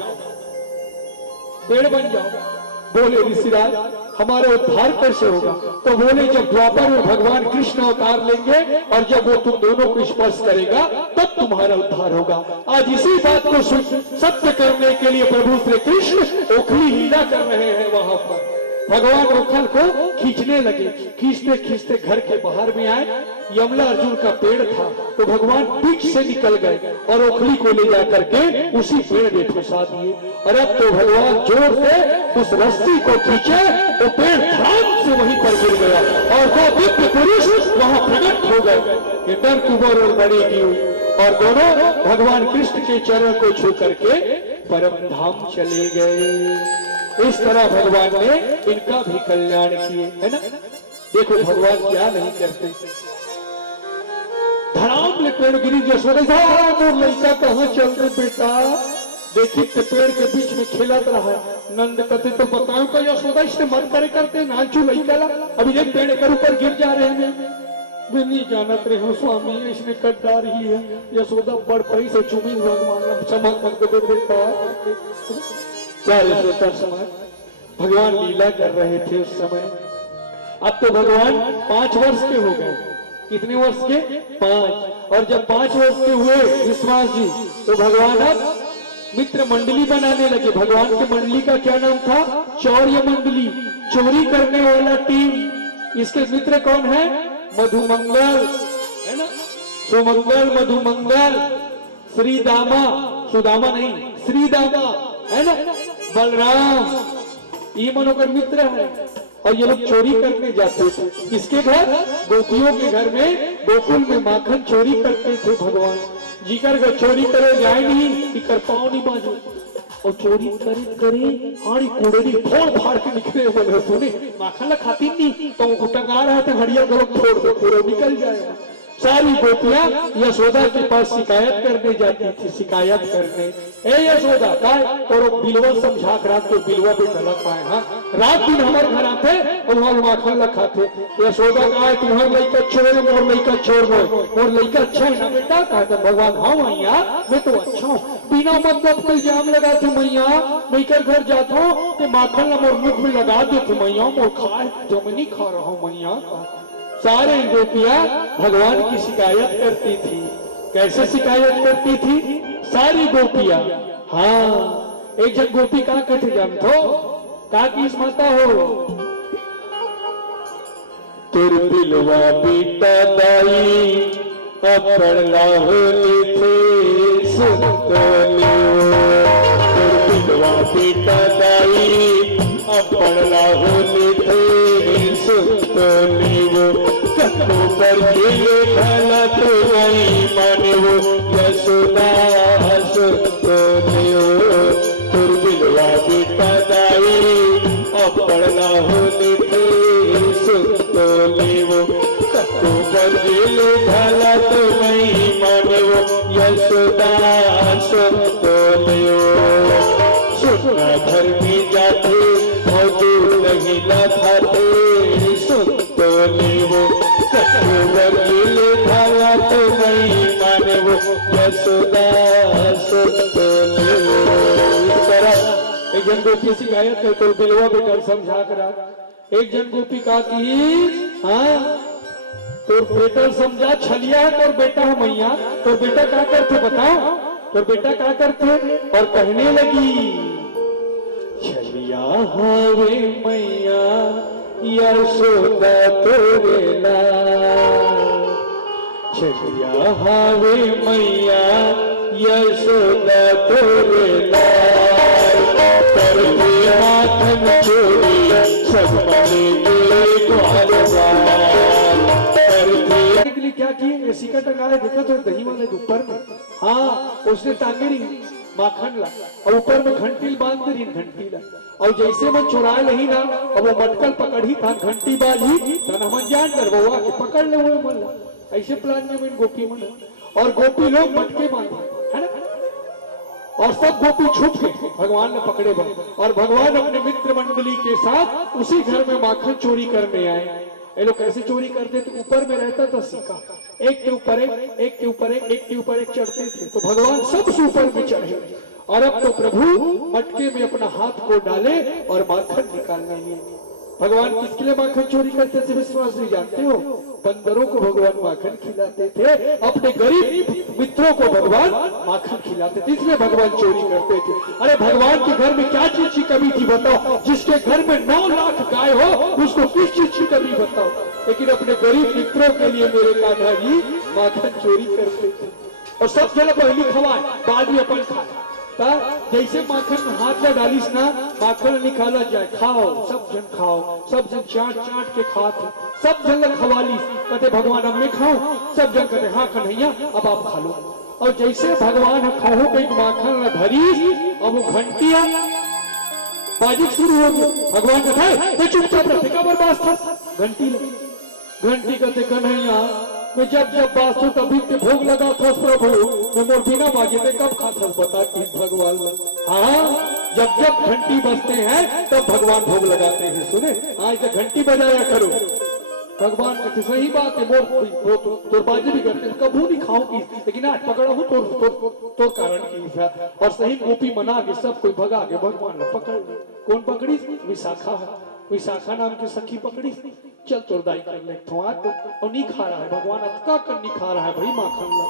पेड़ बन जाओ। बोले ऋषिराज, हमारा उद्धार कैसे होगा? तो बोले, जब द्वापर में भगवान कृष्ण अवतार लेंगे और जब वो तुम दोनों को स्पर्श करेगा तब तुम्हारा उद्धार होगा। आज इसी बात को सत्य करने के लिए प्रभु श्री कृष्ण ओखली लीला कर रहे हैं। वहां पर भगवान ओखल को खींचने लगे, खींचते खींचते घर के बाहर में आए। यमला अर्जुन का पेड़ था, तो भगवान पीठ से निकल गए और ओखली को ले जाकर के उसी पेड़ में फंसा दिए। और अब तो भगवान जोर से उस रस्सी को खींचे तो पेड़ धड़ाम से वहीं पर गिर गया और दो दिव्य पुरुष वहां प्रकट हो गए, नर कुंवर और मणिग्रीव, और दोनों भगवान कृष्ण के चरण को छू करके परम धाम चले गए। इस तरह भगवान ने इनका भी कल्याण किए, है ना। देखो भगवान क्या नहीं करते। धड़ाम ले पेड़ गिरी, यशोदा लड़का कहाँ चल रहे बेटा, देखी तो पेड़ के बीच में खेलत रहा। नंद कहते, तो बताओ का यशोदा इसने मत करे करते, नाचू लड़का, अभी एक पेड़ के ऊपर गिर जा रहे हैं। मैं नहीं जानत रहे हो स्वामी, इसने कट्टा रही है। यशोदा बड़ पई से चुमी भगवान चमक मत दे बेटा। समय भगवान लीला कर रहे थे उस समय। अब तो भगवान 5 वर्ष के हो गए। कितने वर्ष के? 5। और जब 5 वर्ष के हुए विश्वास जी, तो भगवान अब मित्र मंडली बनाने लगे। भगवान की मंडली का क्या नाम था? चौर्य मंडली, चोरी करने वाला टीम। इसके मित्र कौन है? मधुमंगल, है ना, सुमंगल, मधुमंगल, श्रीदामा, सुदामा नहीं, श्रीदामा, है ना, बलराम, ये मनोकर मित्र है। और ये लोग चोरी करने जाते थे। किसके घर? गोपियों के घर में, गोकुल में माखन चोरी करते थे भगवान। जीकर का चोरी करे जाए नहीं कि कर पाओ नहीं बाजू, और चोरी करे हाड़ी कुड़ेरी फोड़ फाड़ के निकले बोले, सुने माखन ला खाती नहीं तो टंगा रहे थे, हड़िया को फोड़ दो, पूरा निकल जाएगा। सारी गोपियां यशोदा के पास शिकायत करने जाती थी, शिकायत करने, ए यशोदा का और बिलवा समझा कर रात को बिलवा पे गलत पाए। हाँ, रात दिन हमारे घर आते और वहां माखन लखा थे। यशोदा का तुम्हारे लड़का छोड़ और लड़का छोड़ दो, और लड़का अच्छा है ना बेटा? कहा भगवान, हाँ मैया मैं तो अच्छा हूँ, बिना मतलब कोई जाम लगा थे मैया, मैं कर घर जाता हूँ तो माखन मोर मुख में लगा देते मैया, मोर खाए जो मैं नहीं खा रहा हूँ मैया। सारे गोपियां भगवान की शिकायत करती थी। कैसे शिकायत करती थी सारी गोपियां? हाँ, एक जन गोपी कहा कहते जानते हो? का किस माता हो? तुर दिलवा बेटा दाई अपन लाहली थे सुतलियो, तुर दिलवा बेटा दाई अपन लाहली थे सुतलियो, कतो पर ये भला तो नहीं मानो यशोदा सुतलियो, तुर दिलवा बेटा दाई अपन लाहली थे सुतलियो, कतो पर ये भला तो नहीं मानो यशोदा सुतलियो, सुना धर्मी जाते मधुर नहीं खाते सुतलियो, कतो पर ये भला तो नहीं मानो यशोदा सुतलियो। इस तरह एक जन गोपी शिकायत है तो बिलवा बेटा समझा करा। एक जन गोपी कहा कि हाँ तो बेटा समझा छलिया है तो बेटा है मैया, तो बेटा क्या करते बताओ? तो बेटा क्या करते? और कहने लगी, छलिया हवे मैया यशोदा तोरे लाल, छलिया हवे मैया यशोदा तोरे लाल, करके माखन चोरी सब मले के लिए क्या किए? सिक्का टंगाए देखा तो दही वाले ऊपर में, हाँ उसने टांगे रही माखन ला और ऊपर में घंटी बांध रही, घंटी ला, और जैसे मैं चुराए नहीं ना, अब वो मटकल पकड़ी था घंटी बाजी, तो हम जान कर बउआ के पकड़ ले हुए मन ऐसे प्लान में गोपी मन और गोपी लोग मटके बांधे है ना, और सब गोपी छुप के भगवान ने पकड़े बने और भगवान अपने मित्र मंडली के साथ उसी घर में माखन चोरी करने आए। ये लोग कैसे चोरी करते थे, ऊपर में रहता था सिक्का, एक के ऊपर एक के ऊपर एक के ऊपर एक चढ़ते थे, तो भगवान सबसे ऊपर में चढ़े और अब तो प्रभु मटके में अपना हाथ को डाले और माखन निकालने लगे। भगवान किसके लिए माखन चोरी करते थे विश्वास नहीं जानते हो, बंदरों को भगवान माखन खिलाते थे, अपने गरीब मित्रों को भगवान माखन खिलाते थे, इसलिए भगवान चोरी करते थे। अरे भगवान के घर में क्या चीज की कमी थी बताओ, जिसके घर में 9 लाख गाय हो उसको किस चीज की कमी बताओ, लेकिन अपने गरीब मित्रों के लिए मेरे कान्हा जी माखन चोरी करते थे और सब जन पहली खवाए बाद में अपन खाए। जैसे माखन हाथ में डालिस ना माखन निकाला जाए, खाओ सब जन खाओ, सब जन चाट चाट के खाते, सब जन खवालिस, कहते भगवान अब मैं खाऊं, सब जन कहते हाँ कन्हैया अब आप खा लो। और जैसे भगवान खाओ के माखन धरी अब वो घंटिया बाजी शुरू हो गई, भगवान कहता है चुपचाप रहते का बर्बाद था, घंटी कहते कन्हैया मैं जब जब बासु तभी ते भोग लगा था प्रभु, मैं मोर बिना मांगे थे कब खाता बता कि भगवान। हाँ जब जब घंटी बजते हैं तब भगवान भोग लगाते हैं, सुने आज तक घंटी बजाया करो। भगवान कहते सही बात है, मोर तोर बाजी भी करते कबू नहीं खाऊंगी, लेकिन आज पकड़ा हूँ तो कारण की और सही गोपी मना के सब कोई भगा के भगवान ने पकड़। कौन पकड़ी? विशाखा, विशाखा नाम की सखी पकड़ी, चल तोरदाई कर ले और नहीं खा रहा है भगवान, अतका कर नहीं खा रहा है भाई माखन ला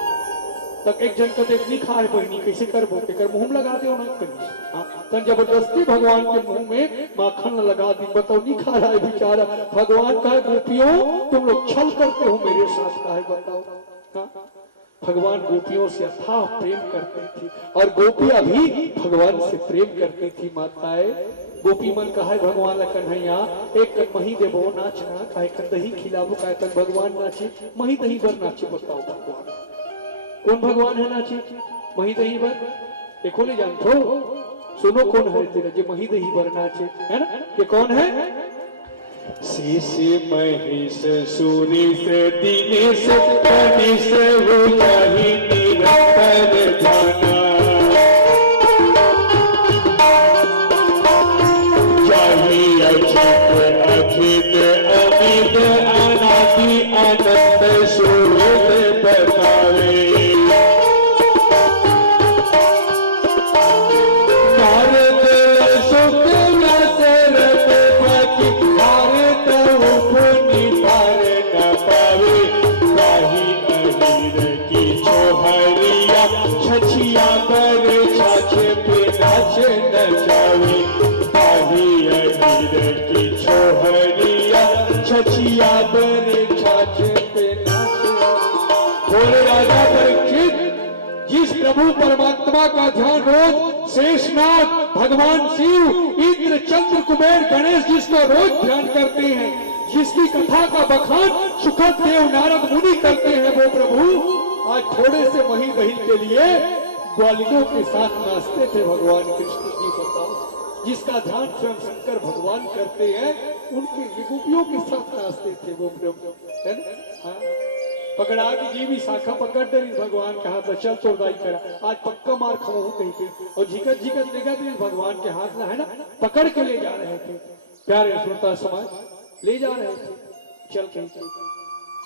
तक एक जन कहते नहीं खा है बहनी कैसे कर बो के कर मुंह लगा दे ना कहीं, जबरदस्ती भगवान के मुंह में माखन लगा दी, बताओ नहीं खा रहा है बेचारा। भगवान का गोपियों तुम लोग छल करते हो मेरे साथ का है बताओ। भगवान गोपियों से अथाह प्रेम करते थे और गोपियां भी भगवान से प्रेम करती थी। माताएं गोपी मन कहा भगवान कन्हैया एक कन मही देवो नाचना, कहे कन दही खिलाबो, कहे कन भगवान नाचे मही दही बर नाचे। बताओ भगवान कौन भगवान है नाचे मही दही बर? देखो नहीं जानते हो, सुनो कौन है तेरा जो मही दही बर नाचे है ना, ये कौन है? शेष महेश सूर्य से दिनेश गणेश उजाही निरंतर ध्याना, जाहि अचित अचित अमित अनादि अनंत सूर्य बतावे, नारद सुख नसरत पति भारत उपनि पार न पावे, काही अहिर की छोहरिया छछिया बर छाछ पे नाच नचावे, काही अहिर की छोहरिया छछिया बर छाछ पे नाच। बोले राजा परीक्षित, जिस प्रभु परमात्मा का ध्यान रोज शेषनाग भगवान शिव इंद्र चंद्र कुबेर गणेश जिसको रोज ध्यान करते हैं, जिसकी कथा का बखान सुखद देव नारद मुनि करते हैं, वो प्रभु आज थोड़े से मही दही के लिए ग्वालिनों के साथ नाचते थे भगवान कृष्ण जी। बताओ जिसका ध्यान स्वयं शंकर भगवान करते हैं उनके गोपियों के साथ नाचते थे वो प्रभु है ना। पकड़ा कि जी भी शाखा पकड़ दे भगवान के हाथ में, चल तोड़ाई करा आज पक्का मार खाऊ कहीं पे, और झिकत झिकत लेगा तो भगवान के हाथ में है ना पकड़ के ले जा रहे थे, प्यारे श्रोता समाज ले जा रहे थे चल कहीं।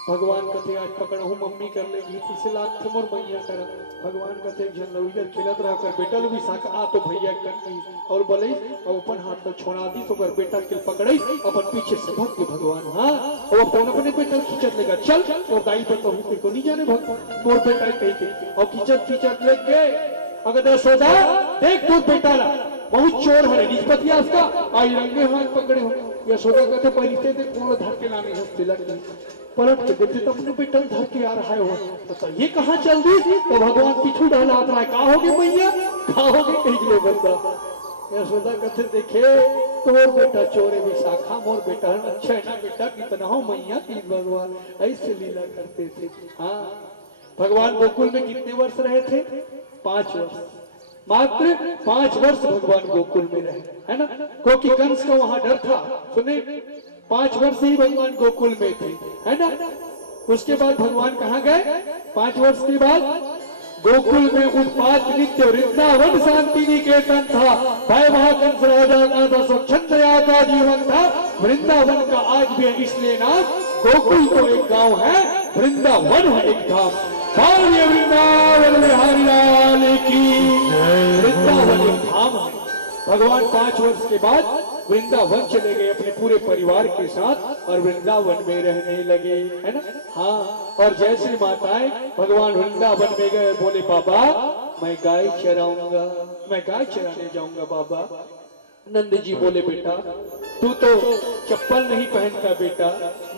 भगवान कहते आज पकड़ू मम्मी कर लेगी तीसरे लाख थे मोर मैया कर, भगवान कहते जनलविया खेलत रहा कर बेटा भी शाखा आ तो भैया करती और बोले और अपन हाथ में छोड़ा दी तो कर बेटा के पकड़ई अपन पीछे से भग के भगवान हाँ और अपन अपने बेटा खींचत लेगा चल और दाई पे कहूँ को नहीं जाने भगवान मोर बेटा कही के और खींचत खींचत लेके अगर सोदा देख तू बेटा ला बहुत चोर है निष्पत्ति उसका आई रंगे हाथ पकड़े हो यशोदा कहते परिचय दे पूर्ण धर के लाने हंसते लगे पलट के देखते तो अपने बेटा धर के आ रहा है वो ये कहाँ चल दी तो भगवान पीछू डाला आता है कहा होगे मैया कहा होगे कहीं ले बंदा यशोदा कहते देखे तोर बेटा चोरे विशाखा मोर बेटा अच्छा है ना बेटा कितना हो मैया की भगवान ऐसे लीला करते थे। हाँ भगवान गोकुल में कितने वर्ष रहे थे 5 वर्ष मात्र 5 वर्ष भगवान गोकुल में रहे है ना क्योंकि कंस का वहां डर था सुने 5 वर्ष ही भगवान गोकुल में थे है ना उसके बाद भगवान कहाँ गए? 5 वर्ष के बाद गोकुल में उत्पात नित्य वृंदावन शांति निकेतन था। भय कंस राजा का था, स्वच्छंदया का जीवन था। वृंदावन का आज भी है, इसलिए नाम गोकुल तो एक गांव है, वृंदावन है एक धाम। भाग्य वृंदावन बिहारी लाल की, वृंदावन एक धाम है। भगवान 5 वर्ष के बाद वृंदावन चले गए अपने पूरे परिवार के साथ और वृंदावन में रहने लगे, है ना? हाँ, और जैसे माताएं भगवान वृंदावन में गए, बोले बाबा मैं गाय चराऊंगा, मैं गाय चराने जाऊंगा बाबा। नंद जी बोले बेटा तू तो चप्पल नहीं पहनता बेटा,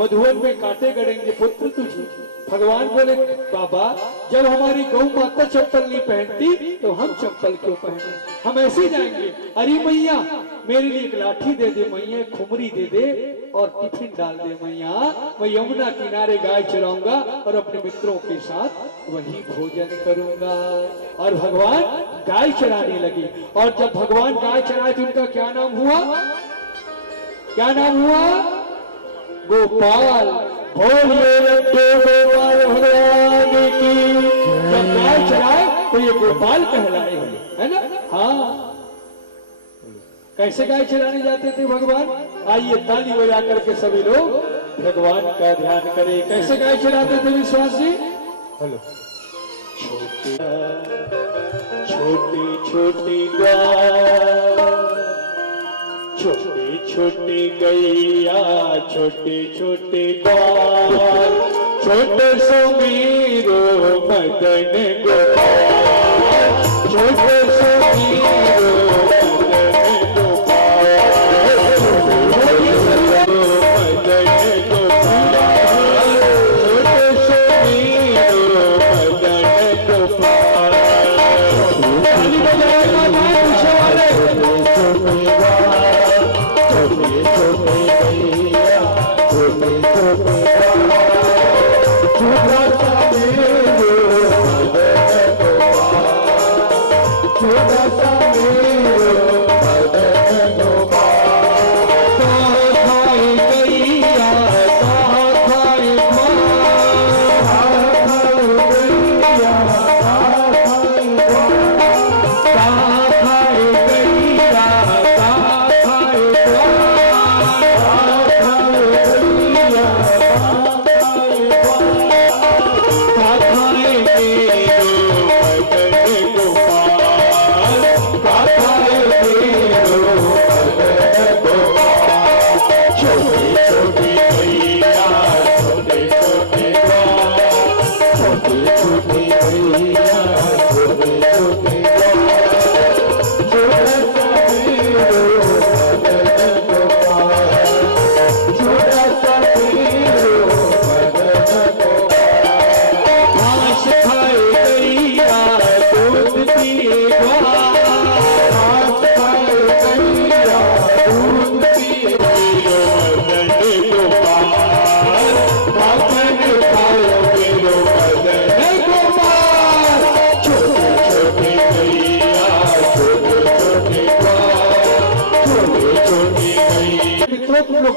मधुवन में कांटे गड़ेंगे पुत्र तुझे। भगवान बोले बाबा जब हमारी गौ माता चप्पल नहीं पहनती तो हम चप्पल क्यों पहने, हम ऐसे ही जाएंगे। अरे मैया मेरे लिए एक लाठी दे दे मैया, एक खुमरी दे दे और टिफिन डाल दे मैया, मैं यमुना किनारे गाय चराऊंगा और अपने मित्रों के साथ वही भोजन करूंगा। और भगवान गाय चराने लगे। और जब भगवान गाय चराए तो उनका क्या नाम हुआ? क्या नाम हुआ? गोपाल। बोलिए लड्डू गोपाल भगवान की। जब गाय चराए तो ये गोपाल कहलाए हैं, है ना? हाँ, कैसे गाय चराने जाते थे भगवान? आइए ताली बजा करके सभी लोग भगवान का ध्यान करें। कैसे गाय चराते थे विश्वास जी? हेलो। छोटी छोटी गाय, छोटी छोटी गैया, छोटे छोटे गाय, छोटे सुमीरो मदन गोपाल, छोटे सुमीरो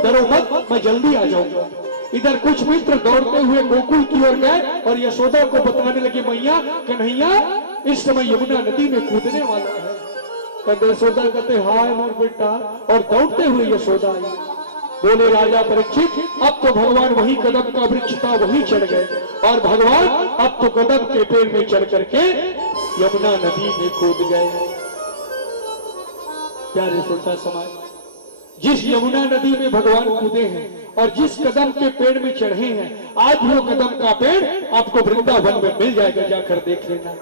डरो मत, मैं जल्दी आ जाऊंगा। इधर कुछ मित्र दौड़ते हुए गोकुल की ओर गए और यशोदा को बताने लगे मैया कन्हैया इस समय यमुना नदी में कूदने वाला है। तब यशोदा कहते हाय मोर बेटा, और दौड़ते हुए यशोदा आई। बोले राजा परीक्षित अब तो भगवान वही कदम का वृक्ष था वही चढ़ गए, और भगवान अब तो कदम के पेड़ में चढ़ करके यमुना नदी में कूद गए। प्यारे श्रोता समाज, जिस यमुना नदी में भगवान कूदे हैं और जिस कदम के पेड़ में चढ़े हैं, आज वो कदम का पेड़ आपको वृंदावन में मिल जाएगा, जाकर देख लेना।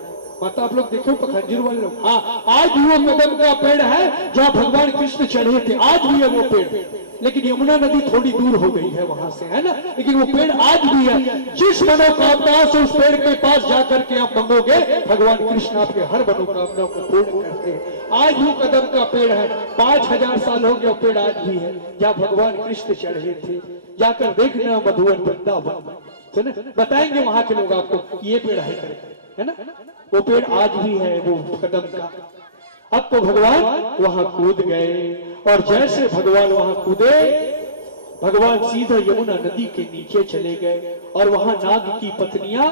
माता आप लोग देखो पखंजूर वाले लोग, हाँ आज भी वो कदम का पेड़ है जहाँ भगवान कृष्ण चढ़े थे, आज भी है वो पेड़। लेकिन यमुना नदी थोड़ी दूर हो गई है वहां से, है ना, लेकिन वो पेड़ आज भी है। जिस मनोकामना से उस पेड़ के पास जाकर के आप मांगोगे भगवान कृष्ण आपके हर मनोकामना को पूर्ण करते हैं। आज वो कदम का पेड़ है, 5000 साल हो गया पेड़ आज भी है जहाँ भगवान कृष्ण चढ़े थे। जाकर देखना मधुवन वृंदावन, सुने बताएंगे वहां के लोग आपको ये पेड़ है ना, वो पेड़ आज भी है वो कदम का। अब तो भगवान वहां कूद गए, और जैसे भगवान वहां कूदे भगवान सीधा यमुना नदी के नीचे चले गए और वहां नाग की पत्नियां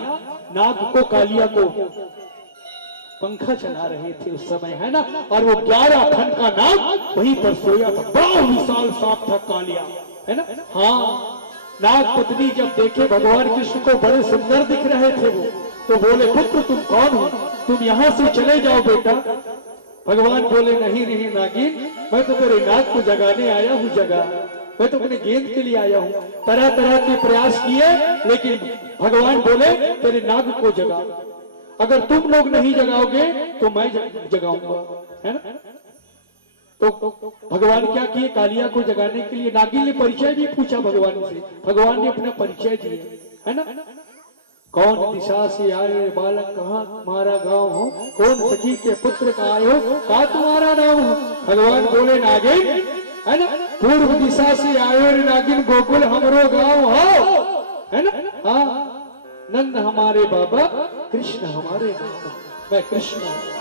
नाग को, कालिया को पंखा चला रहे थे उस समय, है ना। और वो 11 फन का नाग वहीं पर सोया था, बड़ा विशाल सांप था कालिया, है ना। हाँ, नाग पत्नी जब देखे भगवान कृष्ण को बड़े सुंदर दिख रहे थे वो, तो बोले पुत्र तुम कौन हो, तुम यहाँ से चले जाओ बेटा। भगवान बोले नहीं नहीं नागिन, मैं तो तेरे नाग को जगाने आया हूँ, जगा, मैं तो अपने गेंद के लिए आया हूँ। तरह तरह के प्रयास किए लेकिन भगवान बोले तेरे नाग को जगा, अगर तुम लोग नहीं जगाओगे तो मैं जगाऊंगा, है ना। तो भगवान क्या किए, कालिया को जगाने के लिए नागिन ने परिचय भी पूछा भगवान से, भगवान ने अपना परिचय दिए, है ना। कौन दिशा से आए बालक, कहाँ तुम्हारा गांव हो, कौन सखी के पुत्र का आए हो, का तुम्हारा नाम हो। भगवान बोले नागिन, है ना, पूर्व दिशा से आए नागिन, गोकुल हमरो गांव हो, है ना। हाँ, नंद हमारे बाबा, कृष्ण हमारे बाबा, मैं कृष्ण हूं।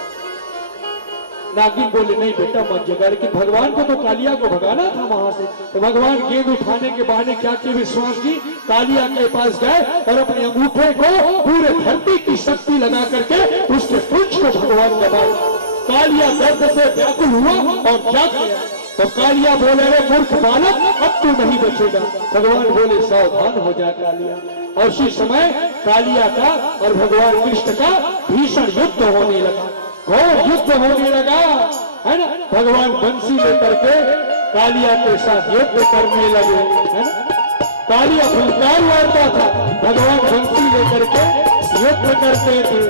नागिन बोले नहीं बेटा मत जगा, लेकिन भगवान को तो कालिया को भगाना था वहां से। तो भगवान गेंद उठाने के बहाने क्या किए, विश्वास की कालिया के पास गए और अपने अंगूठे को पूरे धरती की शक्ति लगा करके उसके पुंछ को भगवान दबाया। कालिया दर्द से व्याकुल हुआ और जाग गया। तो कालिया बोले रे मूर्ख बालक, अब तू नहीं बचेगा। भगवान बोले सावधान हो जा कालिया। और उसी समय कालिया का और भगवान कृष्ण का भीषण युद्ध होने लगा, घोर युद्ध होने लगा, है ना। भगवान बंसी लेकर के कालिया के साथ युद्ध करने लगे, है ना। कालिया फुलकार मारता था, भगवान बंसी लेकर के युद्ध करते थे।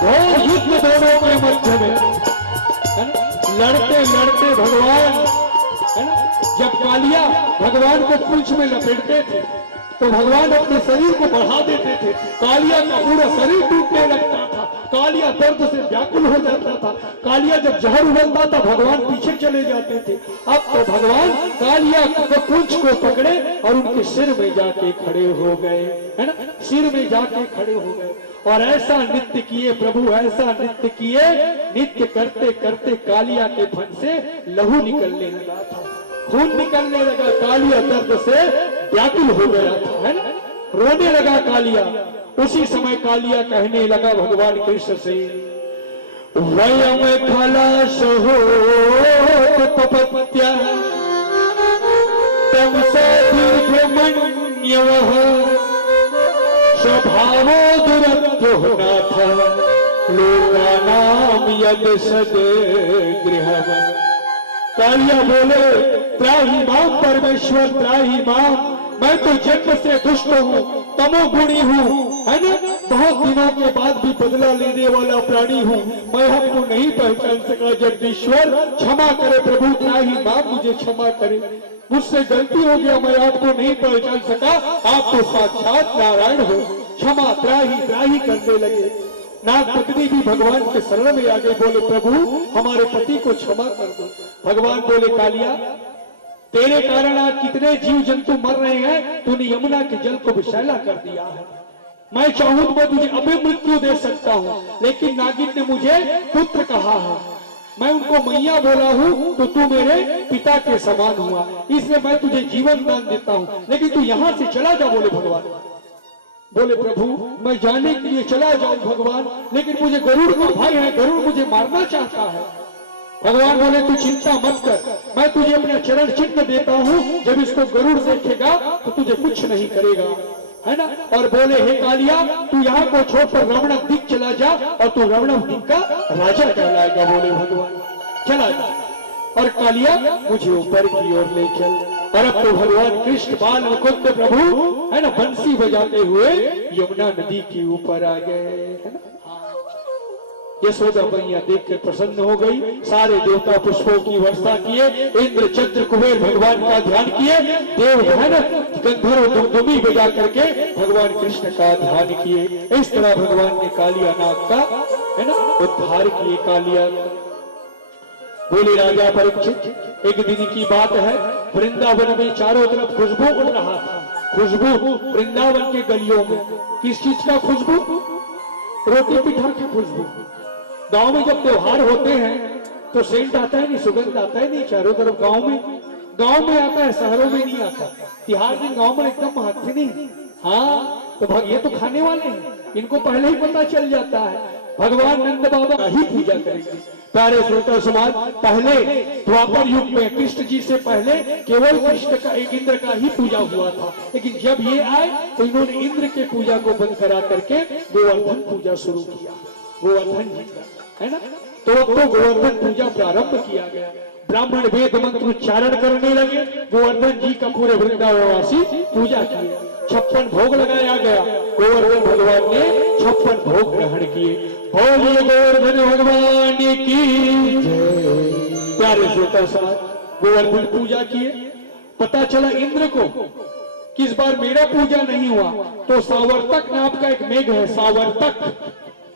घोर युद्ध दोनों के मध्य में, है ना। लड़ते लड़ते भगवान, है ना, जब कालिया भगवान को पूंछ में लपेटते थे तो भगवान अपने शरीर को बढ़ा देते थे, कालिया का पूरा शरीर टूटने लगता था, कालिया दर्द से व्याकुल हो जाता था। कालिया जब जहर उगलता था भगवान पीछे चले जाते थे। अब तो भगवान कालिया को पूंछ को पकड़े और उनके सिर में जाके खड़े हो गए, है ना, सिर में जाके खड़े हो गए। और ऐसा नृत्य किए प्रभु, ऐसा नृत्य किए, नृत्य करते करते कालिया के फन से लहू निकलने लगा था, खून निकलने लगा, कालिया दर्द से व्याकुल हो गया था, है ना, रोने लगा कालिया। उसी समय कालिया कहने लगा भगवान कृष्ण से, वयम खलास हो तपत्या तम दीर्घमण्यवः स्वभावो दुरत्यो नाथ लोकानाम यद सद गृहम्। कालिया बोले त्राहि माम परमेश्वर, त्राहि माम, मैं तो जन्म से दुष्ट हूँ, तमोगुणी हूँ, है ना, बहुत दिनों के बाद भी बदला लेने वाला प्राणी हूँ, मैं आपको नहीं पहचान सका। जगदीश्वर क्षमा करे प्रभु, त्राहि माम, मुझे क्षमा करे, मुझसे गलती हो गया, मैं आपको नहीं पहचान सका, आप तो साक्षात नारायण हो, क्षमा, त्राहि त्राहि करने लगे। नाग पत्नी भी भगवान के शरण में आ गई, बोले प्रभु हमारे पति को क्षमा कर दो। भगवान बोले कालिया, तेरे कारण आज कितने जीव जंतु मर रहे हैं, तूने यमुना के जल को विषैला कर दिया है। मैं चाहूं तो मैं तुझे अभी मृत्यु दे सकता हूं, लेकिन नागिन ने मुझे पुत्र कहा है, मैं उनको मैया बोला हूं, तो तू मेरे पिता के समान हुआ, इसलिए मैं तुझे जीवन दान देता हूं, लेकिन तू यहां से चला जा। बोले भगवान, बोले प्रभु मैं जाने के लिए चला जाऊं भगवान, लेकिन मुझे गरुड़ का भय है, गरुड़ मुझे मारना चाहता है। भगवान बोले तू चिंता मत कर, मैं तुझे अपना चरण चिन्ह देता हूँ, जब इसको गरुड़ देखेगा तो तुझे कुछ नहीं करेगा, है ना। और बोले हे कालिया, तू यहाँ को छोड़कर रवण दिख चला जा और तू रवण दिख का राजा कहलाएगा। बोले भगवान चला जा, और कालिया मुझे ऊपर की ओर ले चल। और अब तो भगवान कृष्ण बाल मुकुंद प्रभु, है ना, बंसी बजाते हुए यमुना नदी के ऊपर आ गए, है ना। यशोदा मैया देखकर प्रसन्न हो गई, सारे देवता पुष्पों की वर्षा किए, इंद्र चंद्र कुबेर भगवान का ध्यान किए, देव है ना गंधर्व दुमदुमी बजा करके भगवान कृष्ण का ध्यान किए। इस तरह भगवान ने कालिया नाग का, है ना, उद्धार किए। कालिया बोले राजा परीक्षित, एक दिन की बात है, वृंदावन में चारों तरफ खुशबू उड़ रहा था, खुशबू वृंदावन के गलियों में। किस चीज का खुशबू? रोटी पिठा की खुशबू। गांव में जब त्योहार होते हैं तो सेंट आता है नहीं, सुगंध आता है नहीं चारों तरफ गांव में। गांव में आता है, शहरों में नहीं आता। तिहाड़ दिन गांव में एकदम महत्व नहीं। हाँ, तो ये तो खाने वाले हैं, इनको पहले ही पता चल जाता है। भगवान नंद बाबा का ही पूजा करेंगे। प्यारे श्रोता समाज, पहले द्वापर युग में कृष्ण जी से पहले केवल कृष्ण का एक इंद्र का ही पूजा हुआ था, लेकिन जब ये आए तो इन्होंने इंद्र के पूजा को बंद करा करके गोवर्धन पूजा शुरू किया। गोवर्धन जी का है ना, तो गोवर्धन पूजा प्रारंभ किया गया। ब्राह्मण वेद मंत्र उच्चारण करने लगे। गोवर्धन जी का पूरे वृंदावनवासी पूजा किए। 56 भोग लगाया गया। गोवर्धन भगवान ने 56 भोग ग्रहण किए। बोलिए गोवर्धन भगवान की जय। प्यारे श्रोता समाज, गोवर्धन पूजा किए। पता चला इंद्र को कि इस बार मेरा पूजा नहीं हुआ, तो सावर्तक नाम का एक मेघ है, सावर्तक,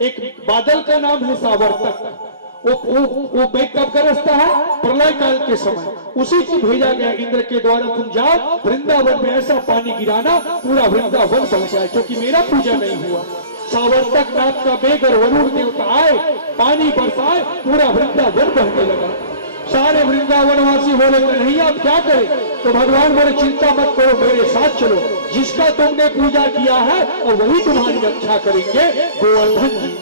एक बादल का नाम है सावर्तक। वो मेघ कब गरजता है? प्रलय काल के समय। उसी को भेजा गया इंद्र के द्वारा, तुम जाओ वृंदावन में ऐसा पानी गिराना पूरा वृंदावन बन जाए, क्योंकि मेरा पूजा नहीं हुआ। सावर्तक नाथ का मेघ और वरुण देवता आए, पानी बरसाए, पूरा वृंदावन बहने लगा। सारे वृंदावनवासी बोले नहीं आप क्या करें? तो भगवान बोले चिंता मत करो, मेरे साथ चलो, जिसका तुमने पूजा किया है और वही तुम्हारी रक्षा करेंगे, गोवर्धन जी।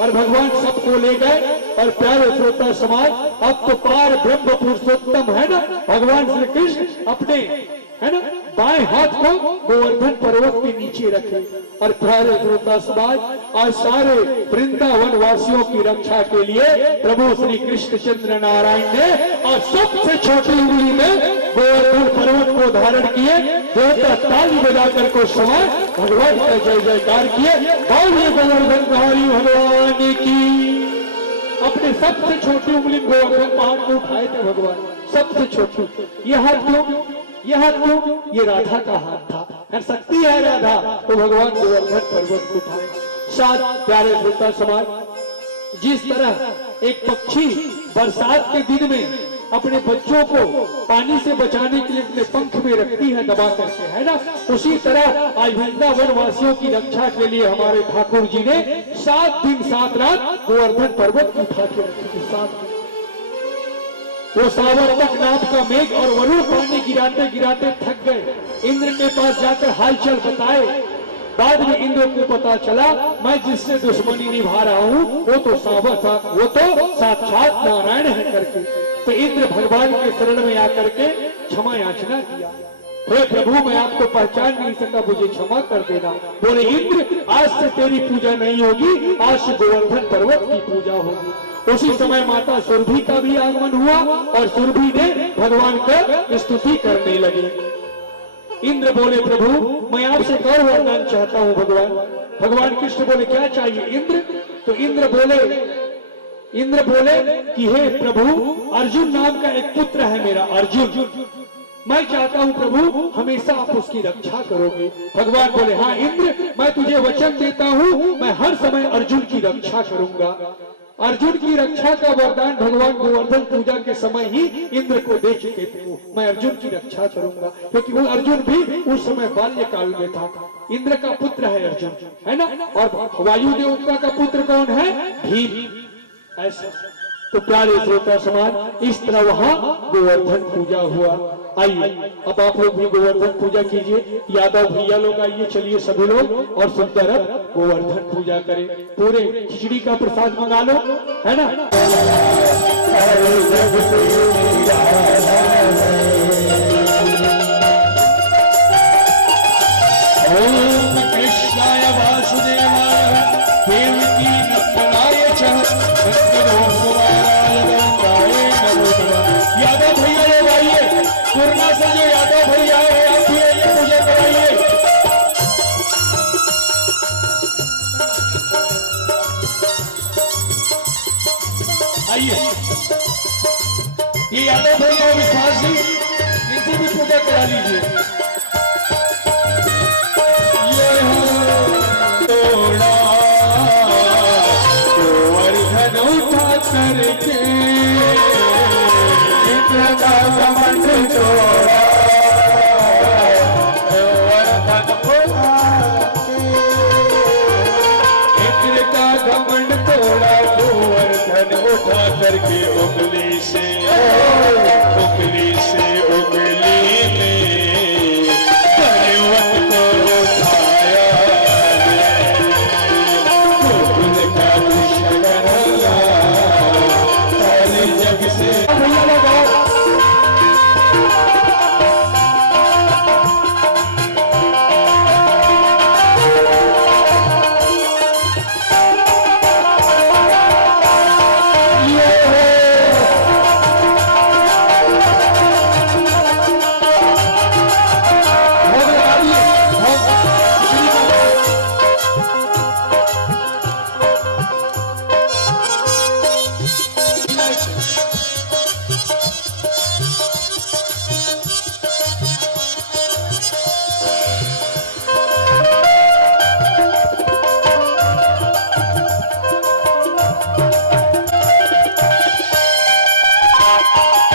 और भगवान सबको ले गए। और प्यारे श्रोता समाज, अब तो पार ब्रह्म पुरुषोत्तम है ना भगवान श्री कृष्ण, अपने है ना बाएं हाथ को गोवर्धन पर्वत के नीचे रखे। और प्यारे श्रोता समाज, आज सारे वृंदावन वासियों की रक्षा के लिए प्रभु श्री कृष्ण चंद्र नारायण ने और सबसे छोटी उंगली में गोवर्धन पर्वत को धारण किए। देवता ताली बजाकर को समय भगवान का जय जयकार किए। बोलिए गोवर्धन धारी भगवान की। अपने सबसे छोटी उंगली गोवर्धन पहाड़ को उठाए थे भगवान, सबसे छोटी। यह हाथ क्यों? यह हाथ क्यों? ये राधा का हाथ था, है शक्ति है राधा, तो भगवान गोवर्धन पर्वत को उठाए। साथ प्यारे श्रोता समाज, जिस तरह एक पक्षी बरसात के दिन में अपने बच्चों को पानी से बचाने के लिए अपने पंख में रखती है दबा करके, है ना, उसी तरह आज वृंदावन वासियों की रक्षा के लिए हमारे ठाकुर जी ने 7 दिन 7 रात गोवर्धन पर्वत उठा के रखी। 7 दिन वो सावर्तक नाम का मेघ और वरुण पानी गिराते गिराते थक गए। इंद्र के पास जाकर हालचाल बताए। बाद में इंद्र को पता चला मैं जिससे दुश्मनी निभा रहा हूँ वो तो साक्षात नारायण है करके। तो इंद्र भगवान के शरण में आकर के क्षमा याचना किया। हे प्रभु, मैं आपको पहचान नहीं सका, मुझे क्षमा कर देना। बोले इंद्र, आज से तेरी पूजा नहीं होगी, आज से गोवर्धन पर्वत की पूजा होगी। उसी समय माता सुरभि का भी आगमन हुआ और सुरभि ने भगवान का स्तुति करने लगे। इंद्र बोले प्रभु, मैं आपसे एक और वरदान चाहता हूँ भगवान। भगवान कृष्ण बोले क्या चाहिए इंद्र? तो इंद्र बोले कि हे प्रभु, अर्जुन नाम का एक पुत्र है मेरा, अर्जुन, मैं चाहता हूँ प्रभु हमेशा आप उसकी रक्षा करोगे। भगवान बोले हाँ इंद्र, मैं तुझे वचन देता हूँ, मैं हर समय अर्जुन की रक्षा करूंगा। अर्जुन की रक्षा का वरदान भगवान गोवर्धन पूजा के समय ही इंद्र को दे चुके थे। मैं अर्जुन की रक्षा करूंगा, क्योंकि वो अर्जुन भी उस समय बाल्यकाल में था। इंद्र का पुत्र है अर्जुन, है ना। और वायु देवता का पुत्र कौन है? भीम। ऐसा तो प्यारे श्रोता समाज, इस तरह वहां गोवर्धन पूजा हुआ। आइए अब आप लोग भी गोवर्धन पूजा कीजिए। यादव भैया लोग आइए, चलिए सभी लोग और सुंदर गोवर्धन पूजा करें। पूरे खिचड़ी का प्रसाद मंगा लो, है ना। ओम कृष्णाय वासुदेवाय देवकी नंदनाय च यादव भैया लोग आइए, पूर्णा से जो यादव भैया है आप भी आइए, पूजा कराइए। आइए, ये यादव भैया विश्वास जी, इनसे भी पूजा करा लीजिए। ये तोड़ा गोवर्धन उठा करके इंद्र का घमंड तोड़ा, गोवर्धन इंद्र का घमंड तोड़ा, गोवर्धन उठा करके उंगली से Thank